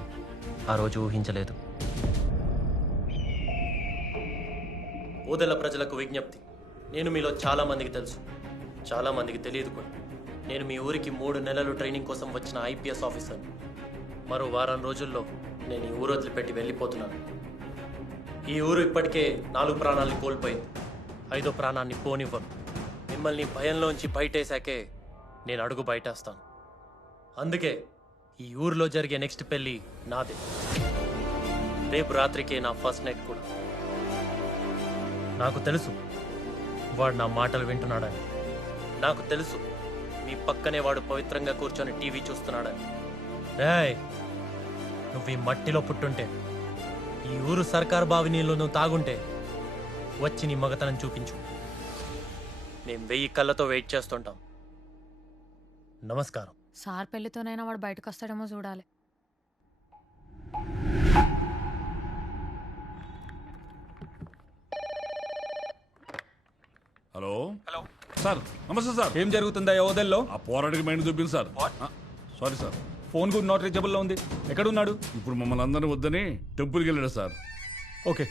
ఆ రోజు ఊహించలేదు. ఓదెల ప్రజలకు విజ్ఞప్తి. నేను మీలో చాలా మందికి తెలుసు, చాలా మందికి తెలియదు కూడా. నేను మీ ఊరికి 3 నెలలు ట్రైనింగ్ కోసం వచ్చిన IPS ఆఫీసర్. మరో వారం రోజుల్లో నేను ఈ ఊరు వదిలిపెట్టి వెళ్ళిపోతున్నాను. ఈ ఊరు ఇప్పటికే 4 ప్రాణాలని కోల్పోయింది. 5వ ప్రాణాన్ని పోనివ్వను. మిమ్మల్ని భయంలోంచి బయటేశాకే నేను అడుగు బయటేస్తాను. అందుకే ఈ ఊరిలో జరిగే నెక్స్ట్ పెళ్ళి నాదే. రేపు రాత్రికే నా ఫస్ట్ నైట్ కూడా. నాకు తెలుసు వాడు నా మాటలు వింటున్నాడని. నాకు తెలుసు మీ పక్కనే వాడు పవిత్రంగా కూర్చొని టీవీ చూస్తున్నాడని. రేయ్, నువ్వు ఈ మట్టిలో పుట్టుంటే, ఈ ఊరు సర్కారు బావి నీళ్ళు నువ్వు తాగుంటే వచ్చి నీ మగతనం చూపించు. మేము 1000 కళ్ళతో వెయిట్ చేస్తుంటాం. నమస్కారం. సార్ పెళ్లితోనైనా వాడు బయటకు వస్తాడేమో చూడాలి. హలో సార్, నమస్తే సార్. ఏం జరుగుతుందా ఓదెల్లో? ఆ పోరాడికి మైండ్ చూపింది సార్. Sorry sir. ఫోన్ కూడా నాట్ రీచబుల్లో ఉంది. ఎక్కడున్నాడు? ఇప్పుడు మమ్మల్ని అందరినీ వద్దని టెంపుల్కి వెళ్ళాడు సార్. ఓకే.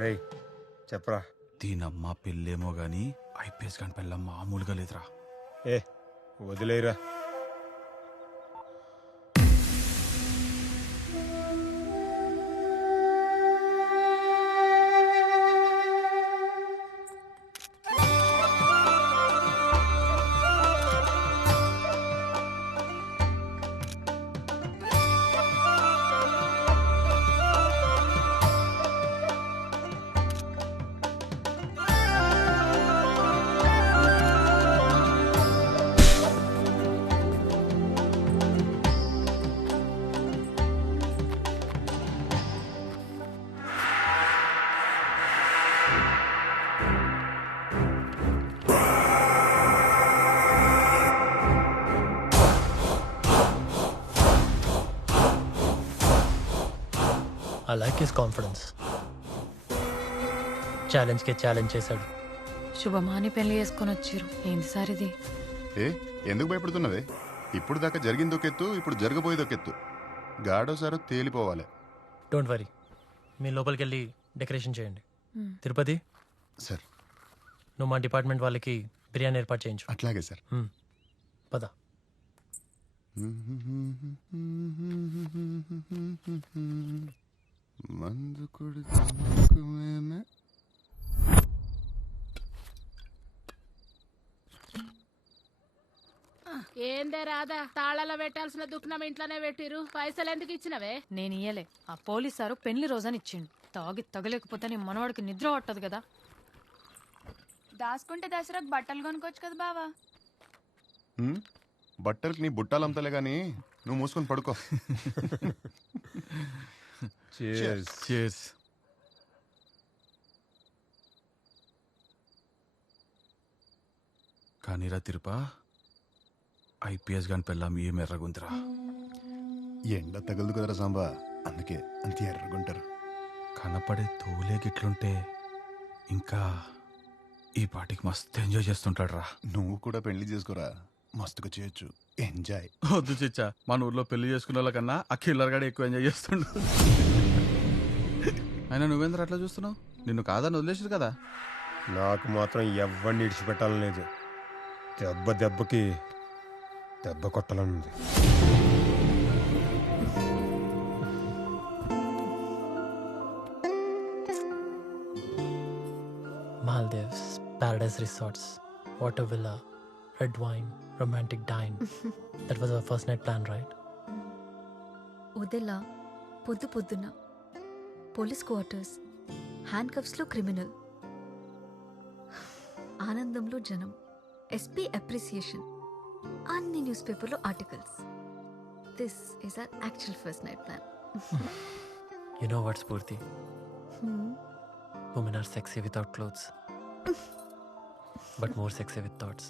రేయ్ చెప్పరా. దీనమ్మ పెళ్ళేమో గాని IPS గాని పెళ్ళ మామూలుగా లేదురా. ఏ వదిలేరా. I like his confidence. ఛాలెంజ్కే ఛాలెంజ్ చేశాడు. శుభమాని పెళ్లి చేసుకొని వచ్చిర్రు. ఏంది సార్ ఇది? ఏ ఎందుకు భయపడుతున్నవే? ఇప్పుడు దాకా జరిగిందొకెత్తు, ఇప్పుడు జరగబోయేదొకెత్తు. గాడోసారో తేలిపోవాలి. డోంట్ వరీ, మీ లోపలికి వెళ్ళి డెకరేషన్ చేయండి. తిరుపతి సార్, నువ్వు మా డిపార్ట్మెంట్ వాళ్ళకి బిర్యానీ ఏర్పాటు చేయించు. అట్లాగే సార్. పద. మందు ఏందే రాదా, తాళాలో పెట్టాల్సిన దుఃఖనం ఇంట్లోనే పెట్టిరు. పైసలు ఎందుకు ఇచ్చినవే? నేను ఇయ్యలే. ఆ పోలీస్ సారు పెళ్లి రోజని ఇచ్చిండు. తాగి తగలేకపోతే నీ మనవాడికి నిద్ర పట్టదు కదా. దాచుకుంటే దసరాకు బట్టలు కొనుక్కోవచ్చు కదా బావా. బట్టలకి నీ బుట్టాలు అమ్ముతలే కానీ నువ్వు మూసుకొని పడుకో. Cheers. కానీరా తిరుపా, ఐపీఎస్ గాని పెళ్ళాం ఏం ఎర్రగుందిరా. ఎండ తగలదు కదరా సాంబా, అందుకే అంత ఎర్రగుంటారు. కనపడే తోలే గిట్లుంటే ఇంకా ఈ పాటికి మస్తు ఎంజాయ్ చేస్తుంటాడు రా. నువ్వు కూడా పెళ్లి చేసుకోరా, మస్తుగా చేయొచ్చు. ఎంజాయ్. వద్దు చిచ్చా, మన ఊర్లో పెళ్లి చేసుకున్న వాళ్ళకన్నా ఆ కిల్లర్ గాడే ఎక్కువ ఎంజాయ్ చేస్తుండు. అయినా నువ్వేంద్ర అట్లా చూస్తున్నావు? నిన్ను కాదని వదిలేసారు కదా. నాకు మాత్రం ఎవరిని ఇడిచిపెట్టాలని లేదు. దెబ్బకి దెబ్బ కొట్టాలనుంది. Maldives, Paradise Resorts, water villa, red wine, romantic dine. That was our first night plan, right? ఉదెలా పొద్దున పోలీస్ క్వార్టర్స్, హ్యాండ్ కఫ్స్లో క్రిమినల్, ఆనందంలో జనం, ఎస్పీ అప్రిసియేషన్, అన్ని న్యూస్ పేపర్లో articles. This is our actual first night plan. You know what, Spurti? Women are sexy without clothes, but more sexy with thoughts.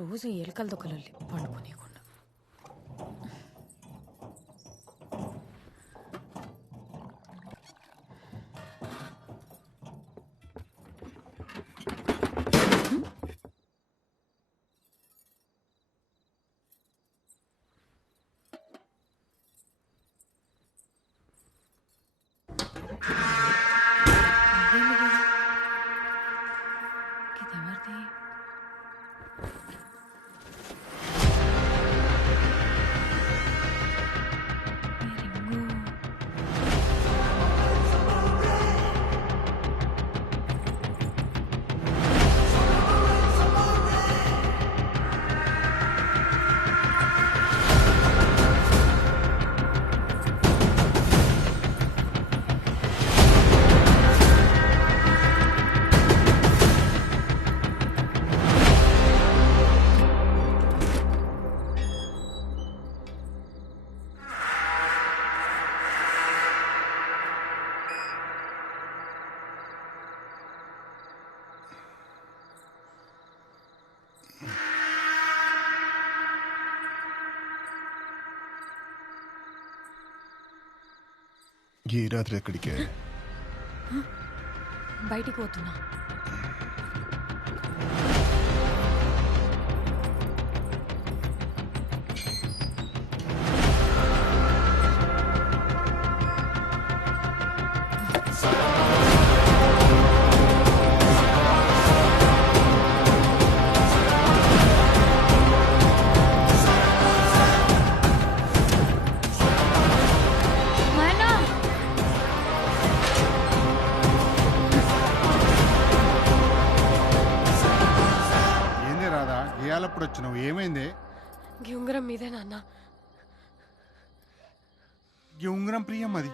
రోజు ఎలుకల దొక్కలల్లి పండుకోనీయకుండా. ఇదెవరిది? ఈ రాత్రి ఎక్కడికే? బయటికి పోతున్నా. ఇయాలప్పుడు వచ్చినావు, ఏమైంది? ఈ ఉంగరం మీదే నాన్న. ఈ ఉంగరం ప్రియం అది.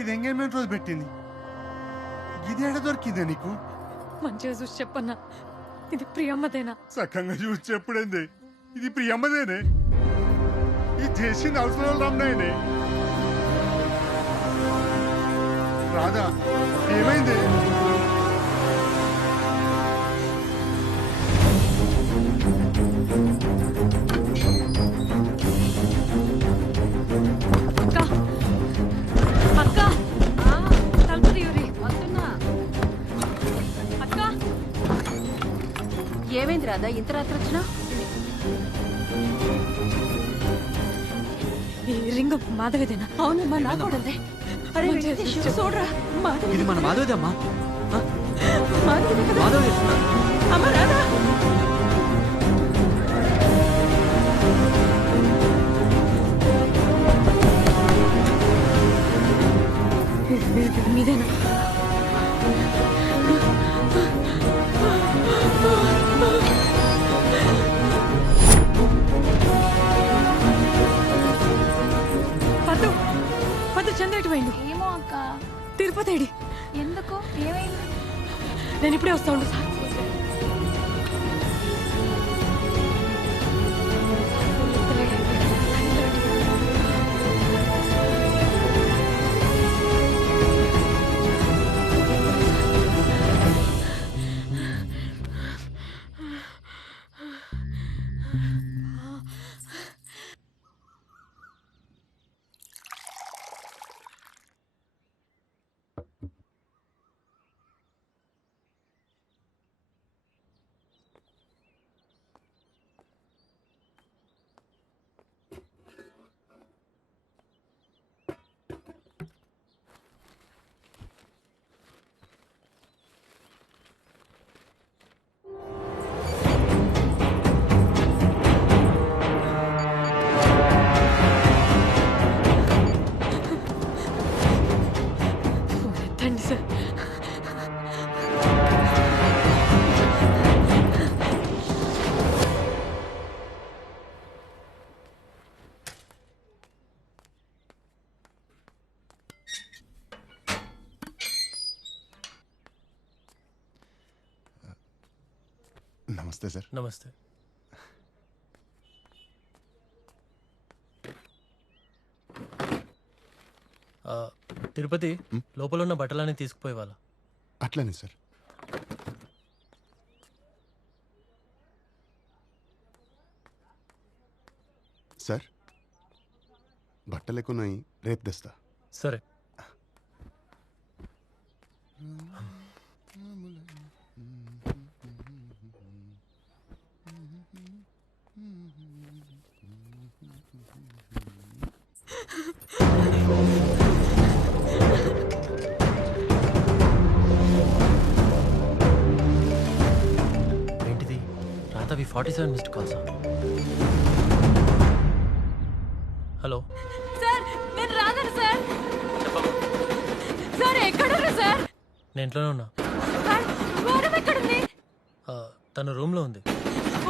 ఇది ఎంగేజ్మెంట్ రోజు పెట్టింది. ఇది ఎడ దొరికిందే నీకు? మంచిగా చూసి చెప్పన్నా, ఇది ప్రియమ్మదేనా? సక్కంగా చూసి చెప్పుడేంది, ఇది ప్రియమ్మదేనే. ఇది చేసింది అవసరం రమ్మనే. రాధా ఏమైంది? అక్క తలుపు తీయరి. అక్క ఏమైంది రాదా ఇంత రాత్రి వచ్చినా? ఈ రింగ్ మాధవిదేనా? అవునమ్మా, నా కూడదే. అరే వెంకటేష్, చూడరా, మాధవి. ఇది మన మాధవిదమ్మా. మాధవి కదా? మాధవి అమ్మ రాదా? మీదేనా? పద్దు పద్దు చంద్రటి పోయిండు. ఏమో అక్క. తిరుపతి ఏడి? ఎందుకు, ఏమైంది? నేను ఇప్పుడే వస్తా ఉండు. ఎత్తండి సార్. నమస్తే సార్. నమస్తే. తిరుపతి, లోపల ఉన్న బట్టలన్నీ తీసుకుపోయే వాళ్ళ. అట్లనే సార్. సార్ బట్టలు ఎక్కున్నాయి, రేపు తెస్తా. సరే. ఏంటిది? రాతవి 47 మిస్డ్ కాల్సా? హలో సార్, నేను రాను సార్. సార్ ఎక్కడున్నారు సార్? నేను ఇంట్లోనే ఉన్నా. వారం ఎక్కడుంది? తను రూమ్లో ఉంది.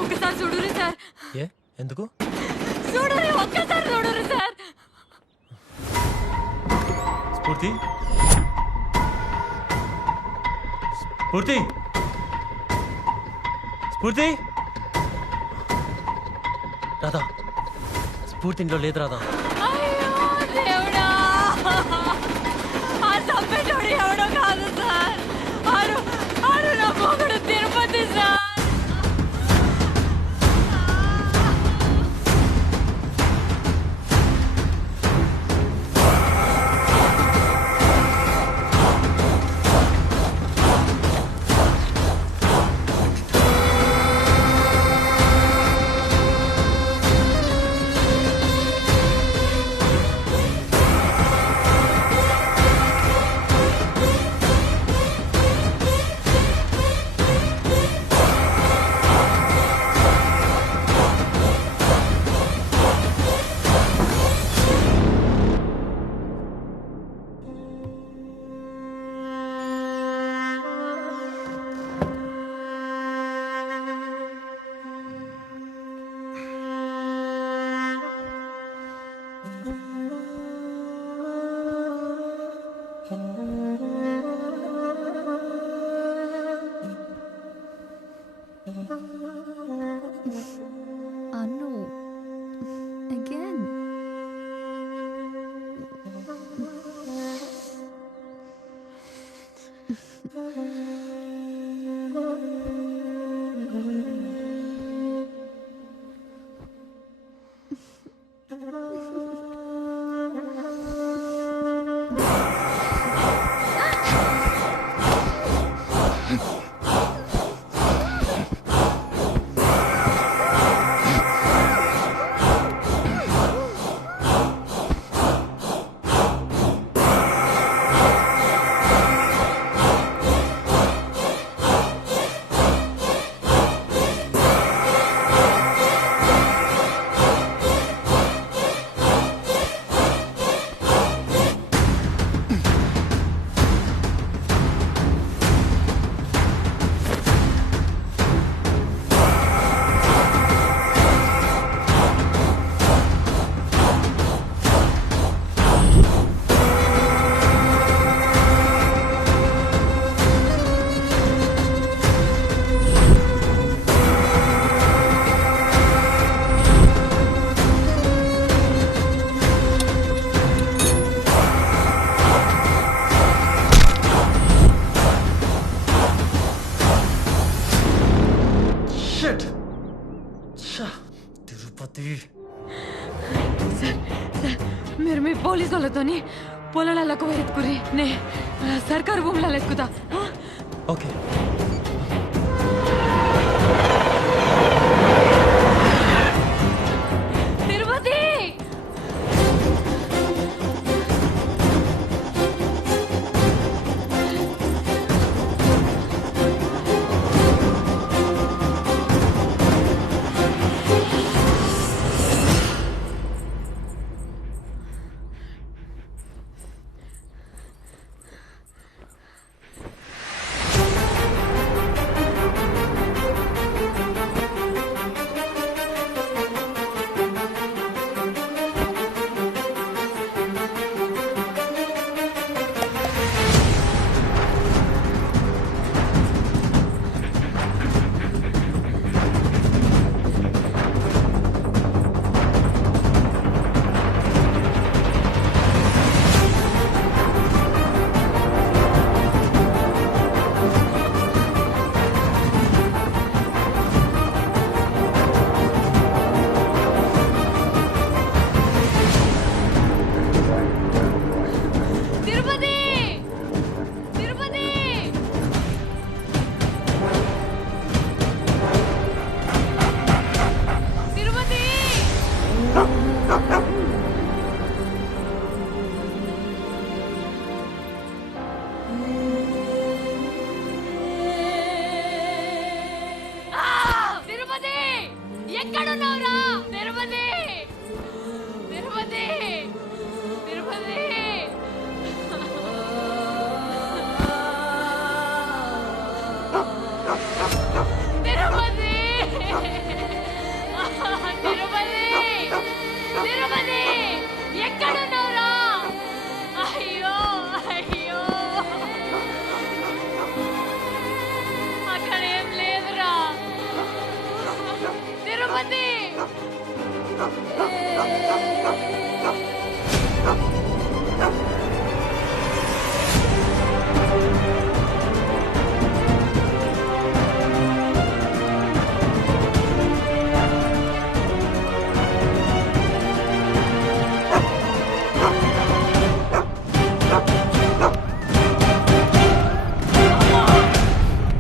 ఒక్కసారి చూడురు సార్. ఏ ఎందుకు? చూడురు, ఒక్కసారి చూడురు సార్. స్ఫూర్తి, స్ఫూర్తి, స్ఫూర్తి. రాధా, స్ఫూర్తి ఇంట్లో లేదు. రాధా, అయ్యో దేవుడా, ఆ తప్పెటోడు ఎవడో కాదు సార్. ఆరు ఆరు నా మొగుడు తిరుపతి సార్. తిరుపతి మీరు మీ పోలీసు వాళ్ళతోని పొలాలకు ఎత్తుకురి నే సర్కారు భూములలో ఎక్కుతా. ఓకే. తిరుపతి ఎక్కడున్నావురా తిరుపతి? తిరుపతి తిరుపతి తిరుపతి తిరుపతి తిరుపతి ఎక్కడున్నావురా? అయ్యో అయ్యో అక్కడ ఏం లేదురా తిరుపతి.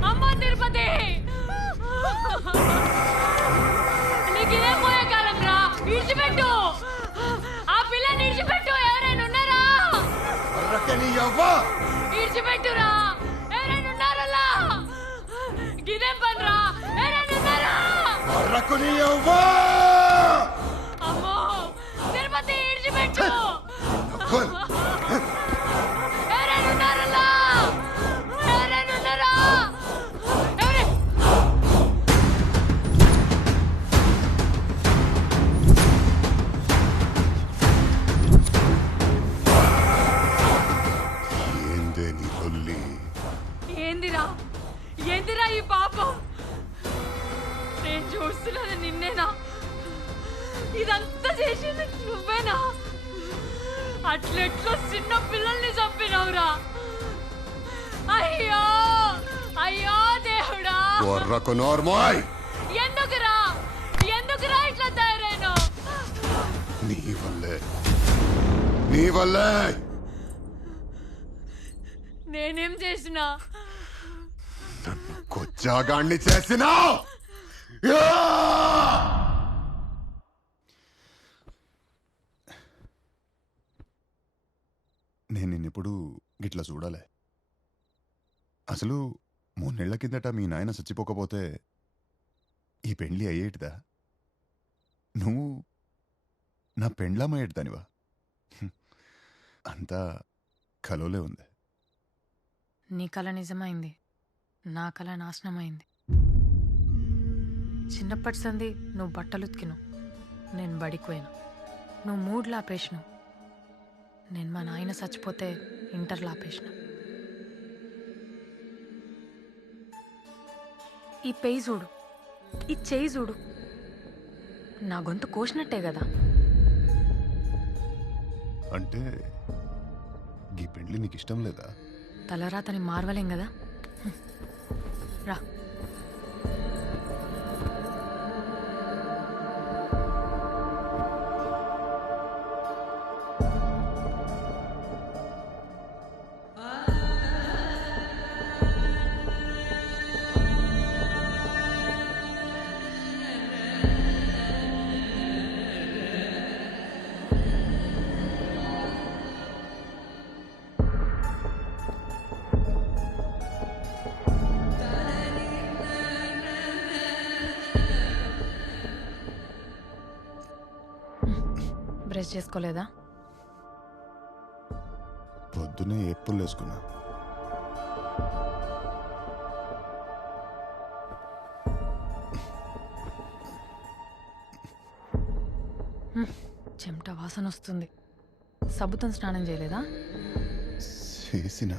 అమ్మా తిరుపతి నీకిదే పోయే కాలం రా, ఇడిచిపెట్టు. ఆ పిల్లని ఇడిచిపెట్టు. ఎవరైనా ఉన్నారా? ఇడిచిపెట్టురా. ఎవరైనా ఉన్నారలా? గిదేం పనిరా? ఎవరైనా ఉన్నారా? అమ్మో తిరుపతి ఇడిచిపెట్టు. ఎవరైనా ఉన్నారలా? ఎవరైనా ఉన్నారా? ఏందిరా ఏందిరా ఈ పాపం? నేను చూస్తున్నది నిన్నేనా? ఇదంతా చేసింది నువ్వేనా? అట్లెట్లో చిన్న పిల్లల్ని చంపినవురా. అయ్యో కొర్రకు నోర్మోయ్. ఎందుకురా ఎందుకురా ఇట్లా తయారైనా? నీ వల్లే నీ వల్లే. నేనేం చేసినా? కొచ్చాగాన్ని చేసినా. నేను నిన్నెప్పుడు గిట్లా చూడాలే. అసలు 3 నెలల కిందట మీ నాయన చచ్చిపోకపోతే ఈ పెండ్లి అయ్యేటిదా? నువ్వు నా పెండ్లామయ్యేటిదానివా? అంతా కలోలే ఉంది. నీ కళ నిజమైంది, నా కళ నాశనమైంది. చిన్నప్పటి సంది నువ్వు బట్టలు ఉతికిను, నేను బడికిపోయాను. నువ్వు 3 ఆపేసినావు, నేను మా నాయన చచ్చిపోతే ఇంటర్లో ఆపేసిన. ఈ పెయి చూడు, ఈ చేయి చూడు, నా గొంతు కోసినట్టే కదా. అంటే ఈ పెండ్లి నీకు ఇష్టం లేదా? తలరాతని మార్వలేం కదా. రా. బ్రష్ చేసుకోలేదా? పొద్దునే ఎప్పులు వేసుకున్నా. చెమట వాసన వస్తుంది. సబ్బుతో స్నానం చేయలేదా? చేసిన.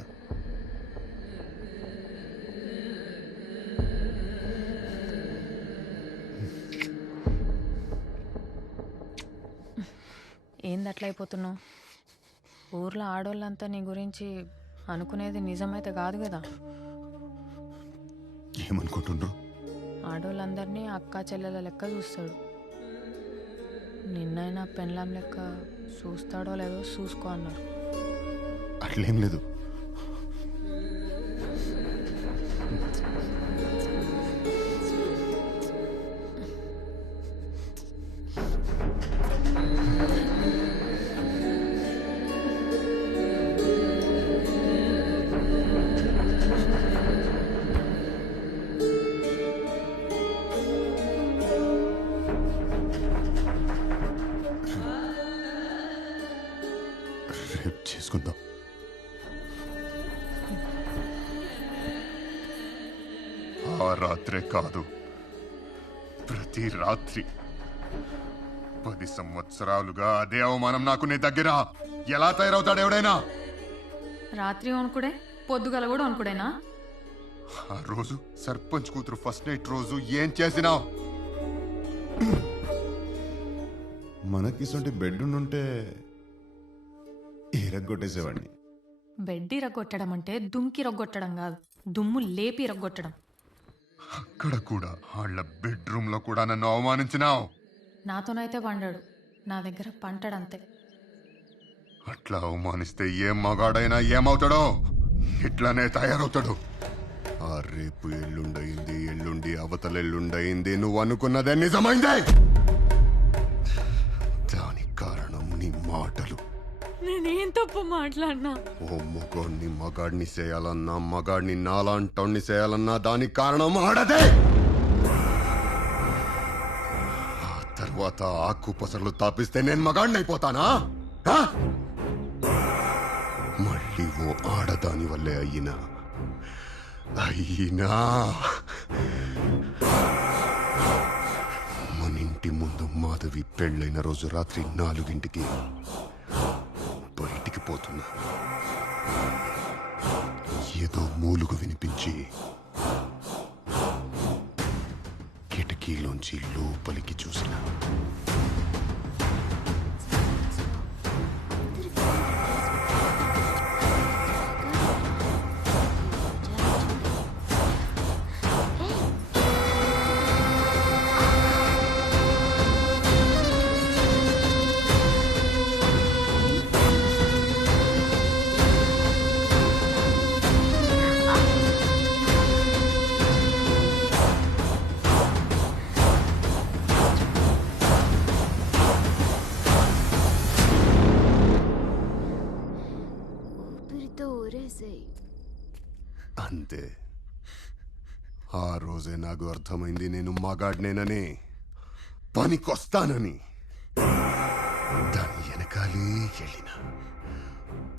ఏంది అట్లా అయిపోతున్నావు? ఊర్లో ఆడోళ్ళంతా నీ గురించి అనుకునేది నిజమైతే కాదు కదా. ఏమనుకుంటుండ్రు? ఆడోళ్ళందరినీ అక్కా చెల్లెల లెక్క చూస్తాడు. నిన్నైనా పెళ్ళాం లెక్క చూస్తాడో లేదో చూసుకో అన్నారు. అట్లేం లేదు. చేసుకుందాం. ఆ రాత్రే కాదు, ప్రతి రాత్రి 10 సంవత్సరాలుగా అదే అవమానం నాకు నీ దగ్గర. ఎలా తయారవుతాడు ఎవడైనా? రాత్రి వణుకుడే, పొద్దుగల కూడా వణుకుడేనా? ఆ రోజు సర్పంచ్ కూతురు ఫస్ట్ నైట్ రోజు ఏం చేసినావు? మనకిసంటి బెడ్ ఉంటే ఎరగొట్టేసేవాడిని. బెడ్ ఇరగొట్టడం అంటే దుమ్కి రొగ్గొట్టడం కాదు, దుమ్ము లేపి రొగ్గొట్టడం. అక్కడ కూడా వాళ్ళ బెడ్రూమ్ లో కూడా నన్ను అవమానించినావు. నాతోనైతే పండాడు, నా దగ్గర పంటాడంతే. అట్లా అవమానిస్తే ఏం మగాడైనా ఏమవుతాడో ఇట్లానే తయారవుతాడు. ఆ రేపు ఎల్లుండయింది, ఎల్లుండి అవతల ఎల్లుండయింది, నువ్వు అనుకున్నదే నిజమైందే. దానికి కారణం నీ మాటలు. నేనేం తప్పు మాట్లాడినా? ఓ మగాడిని మగాడిని చేయాలన్నా, మగాడిని నాలాంటోడిని చేయాలన్నా దానికి కారణం ఆడదే. ఆ తర్వాత ఆకు పసర్లు తాపిస్తే నేను మగాడిని అయిపోతానా? మళ్ళీ ఓ ఆడదాని వల్లే అయినా మన ఇంటి ముందు మాధవి పెళ్ళైన రోజు రాత్రి 4 బయటికి పోతున్నా. ఏదో మూలుగు వినిపించి కిటికీలోంచి లోపలికి చూసిన. అయితే ఆ రోజే నాకు అర్థమైంది నేను మగాడినేనని, పనికొస్తానని. దాని వెనకాలే వెళ్ళిన,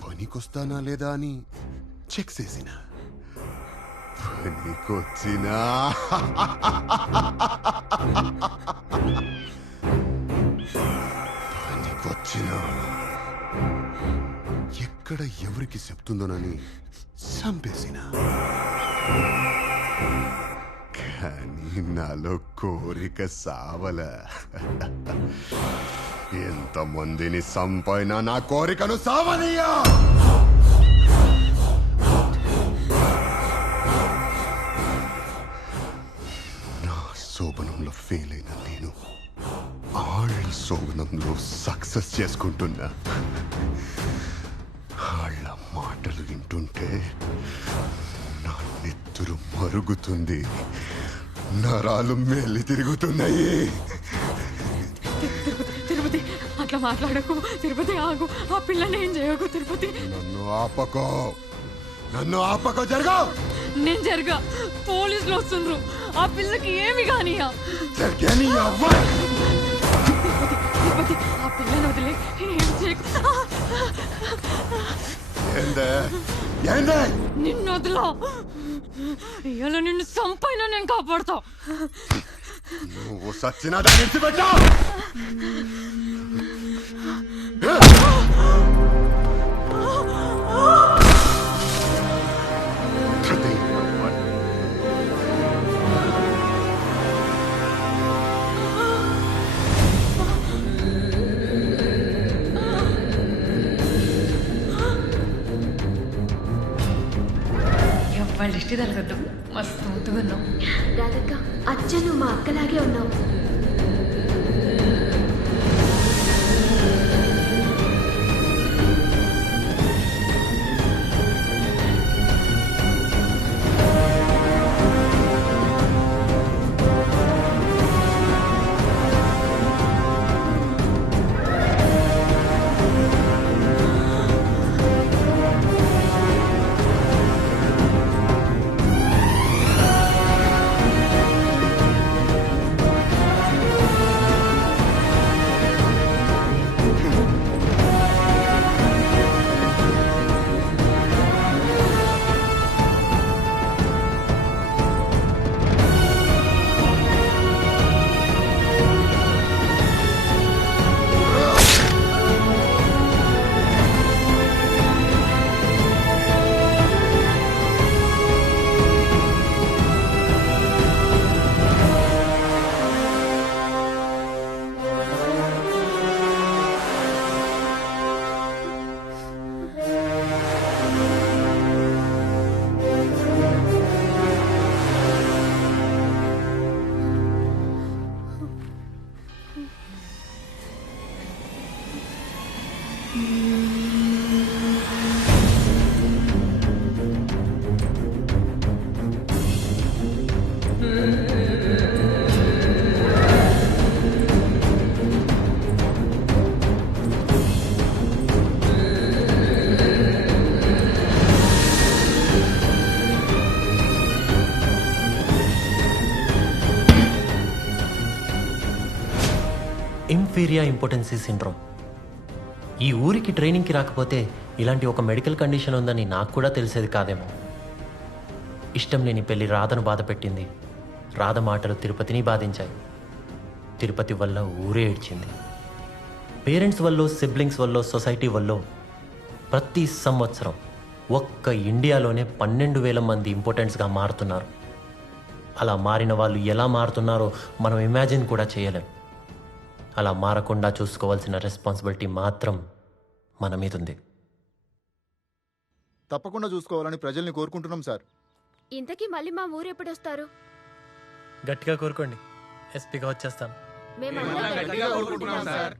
పనికొస్తానా లేదా అని చెక్ చేసిన. పనికొచ్చినా పనికొచ్చినా ఎక్కడ ఎవరికి చెప్తుందోనని చంపేసిన. కానీ నాలో కోరిక సావల. ఎంతమందిని సంపైనా నా కోరికను సావనియా. నా శోభనంలో ఫెయిల్ అయిన నేను ఆళ్ళ శోభనంలో సక్సెస్ చేసుకుంటున్నా. ఆళ్ళ మాటలు వింటుంటే నా నెత్తురు మరుగుతుంది, నరాలు మెల్లి తిరుగుతున్నాయి. తిరుపతి అట్లా మాట్లాడకు. తిరుపతి ఆగు, ఆ పిల్లని ఏం చేయకు. తిరుపతి నన్ను ఆపకో జరగా. నేను జరగా. పోలీసులు వస్తుండ్రు, ఆ పిల్లకి ఏమి కానియా. తిరుపతి ఆ పిల్లని వదిలే, ఏం చేయకు. నిన్ను వదిలా. ఇవాళ నిన్ను సంపైనా నేను కాపాడుతా. నువ్వు సచ్చినా దాన్ని విడిచిపెట్టా. వాళ్ళ ఇష్టి తలగద్దు, మస్తు ముద్దుగున్నావు. రాధక్క, అచ్చను మా అక్కలాగే ఉన్నావు. ఇంఫీరియా ఇంపార్టెన్సీ సిండ్రోమ్. ఈ ఊరికి ట్రైనింగ్కి రాకపోతే ఇలాంటి ఒక మెడికల్ కండిషన్ ఉందని నాకు కూడా తెలిసేది కాదేమో. ఇష్టం లేని పెళ్లి రాధను బాధ పెట్టింది, రాధ మాటలు తిరుపతిని బాధించాయి. తిరుపతి వల్ల ఊరే ఏడ్చింది. పేరెంట్స్ వల్ల, సిబ్లింగ్స్ వల్ల, సొసైటీ వల్ల ప్రతి సంవత్సరం ఒక్క ఇండియాలోనే 12,000 మంది ఇంపార్టెంట్స్గా మారుతున్నారు. అలా మారిన వాళ్ళు ఎలా మారుతున్నారో మనం ఇమాజిన్ కూడా చేయలేం. అలా మారకుండా చూసుకోవాల్సిన రెస్పాన్సిబిలిటీ మాత్రం మన మీద ఉంది. తప్పకుండా చూసుకోవాలని ప్రజల్ని కోరుకుంటున్నాం సార్. ఇంతకీ మళ్ళీ మా ఊరు ఎప్పుడు వస్తారు? గట్టిగా కోరుకోండి, ఎస్పీగా వచ్చేస్తాను. మేమందరం గట్టిగా కోరుకుంటున్నాం సార్.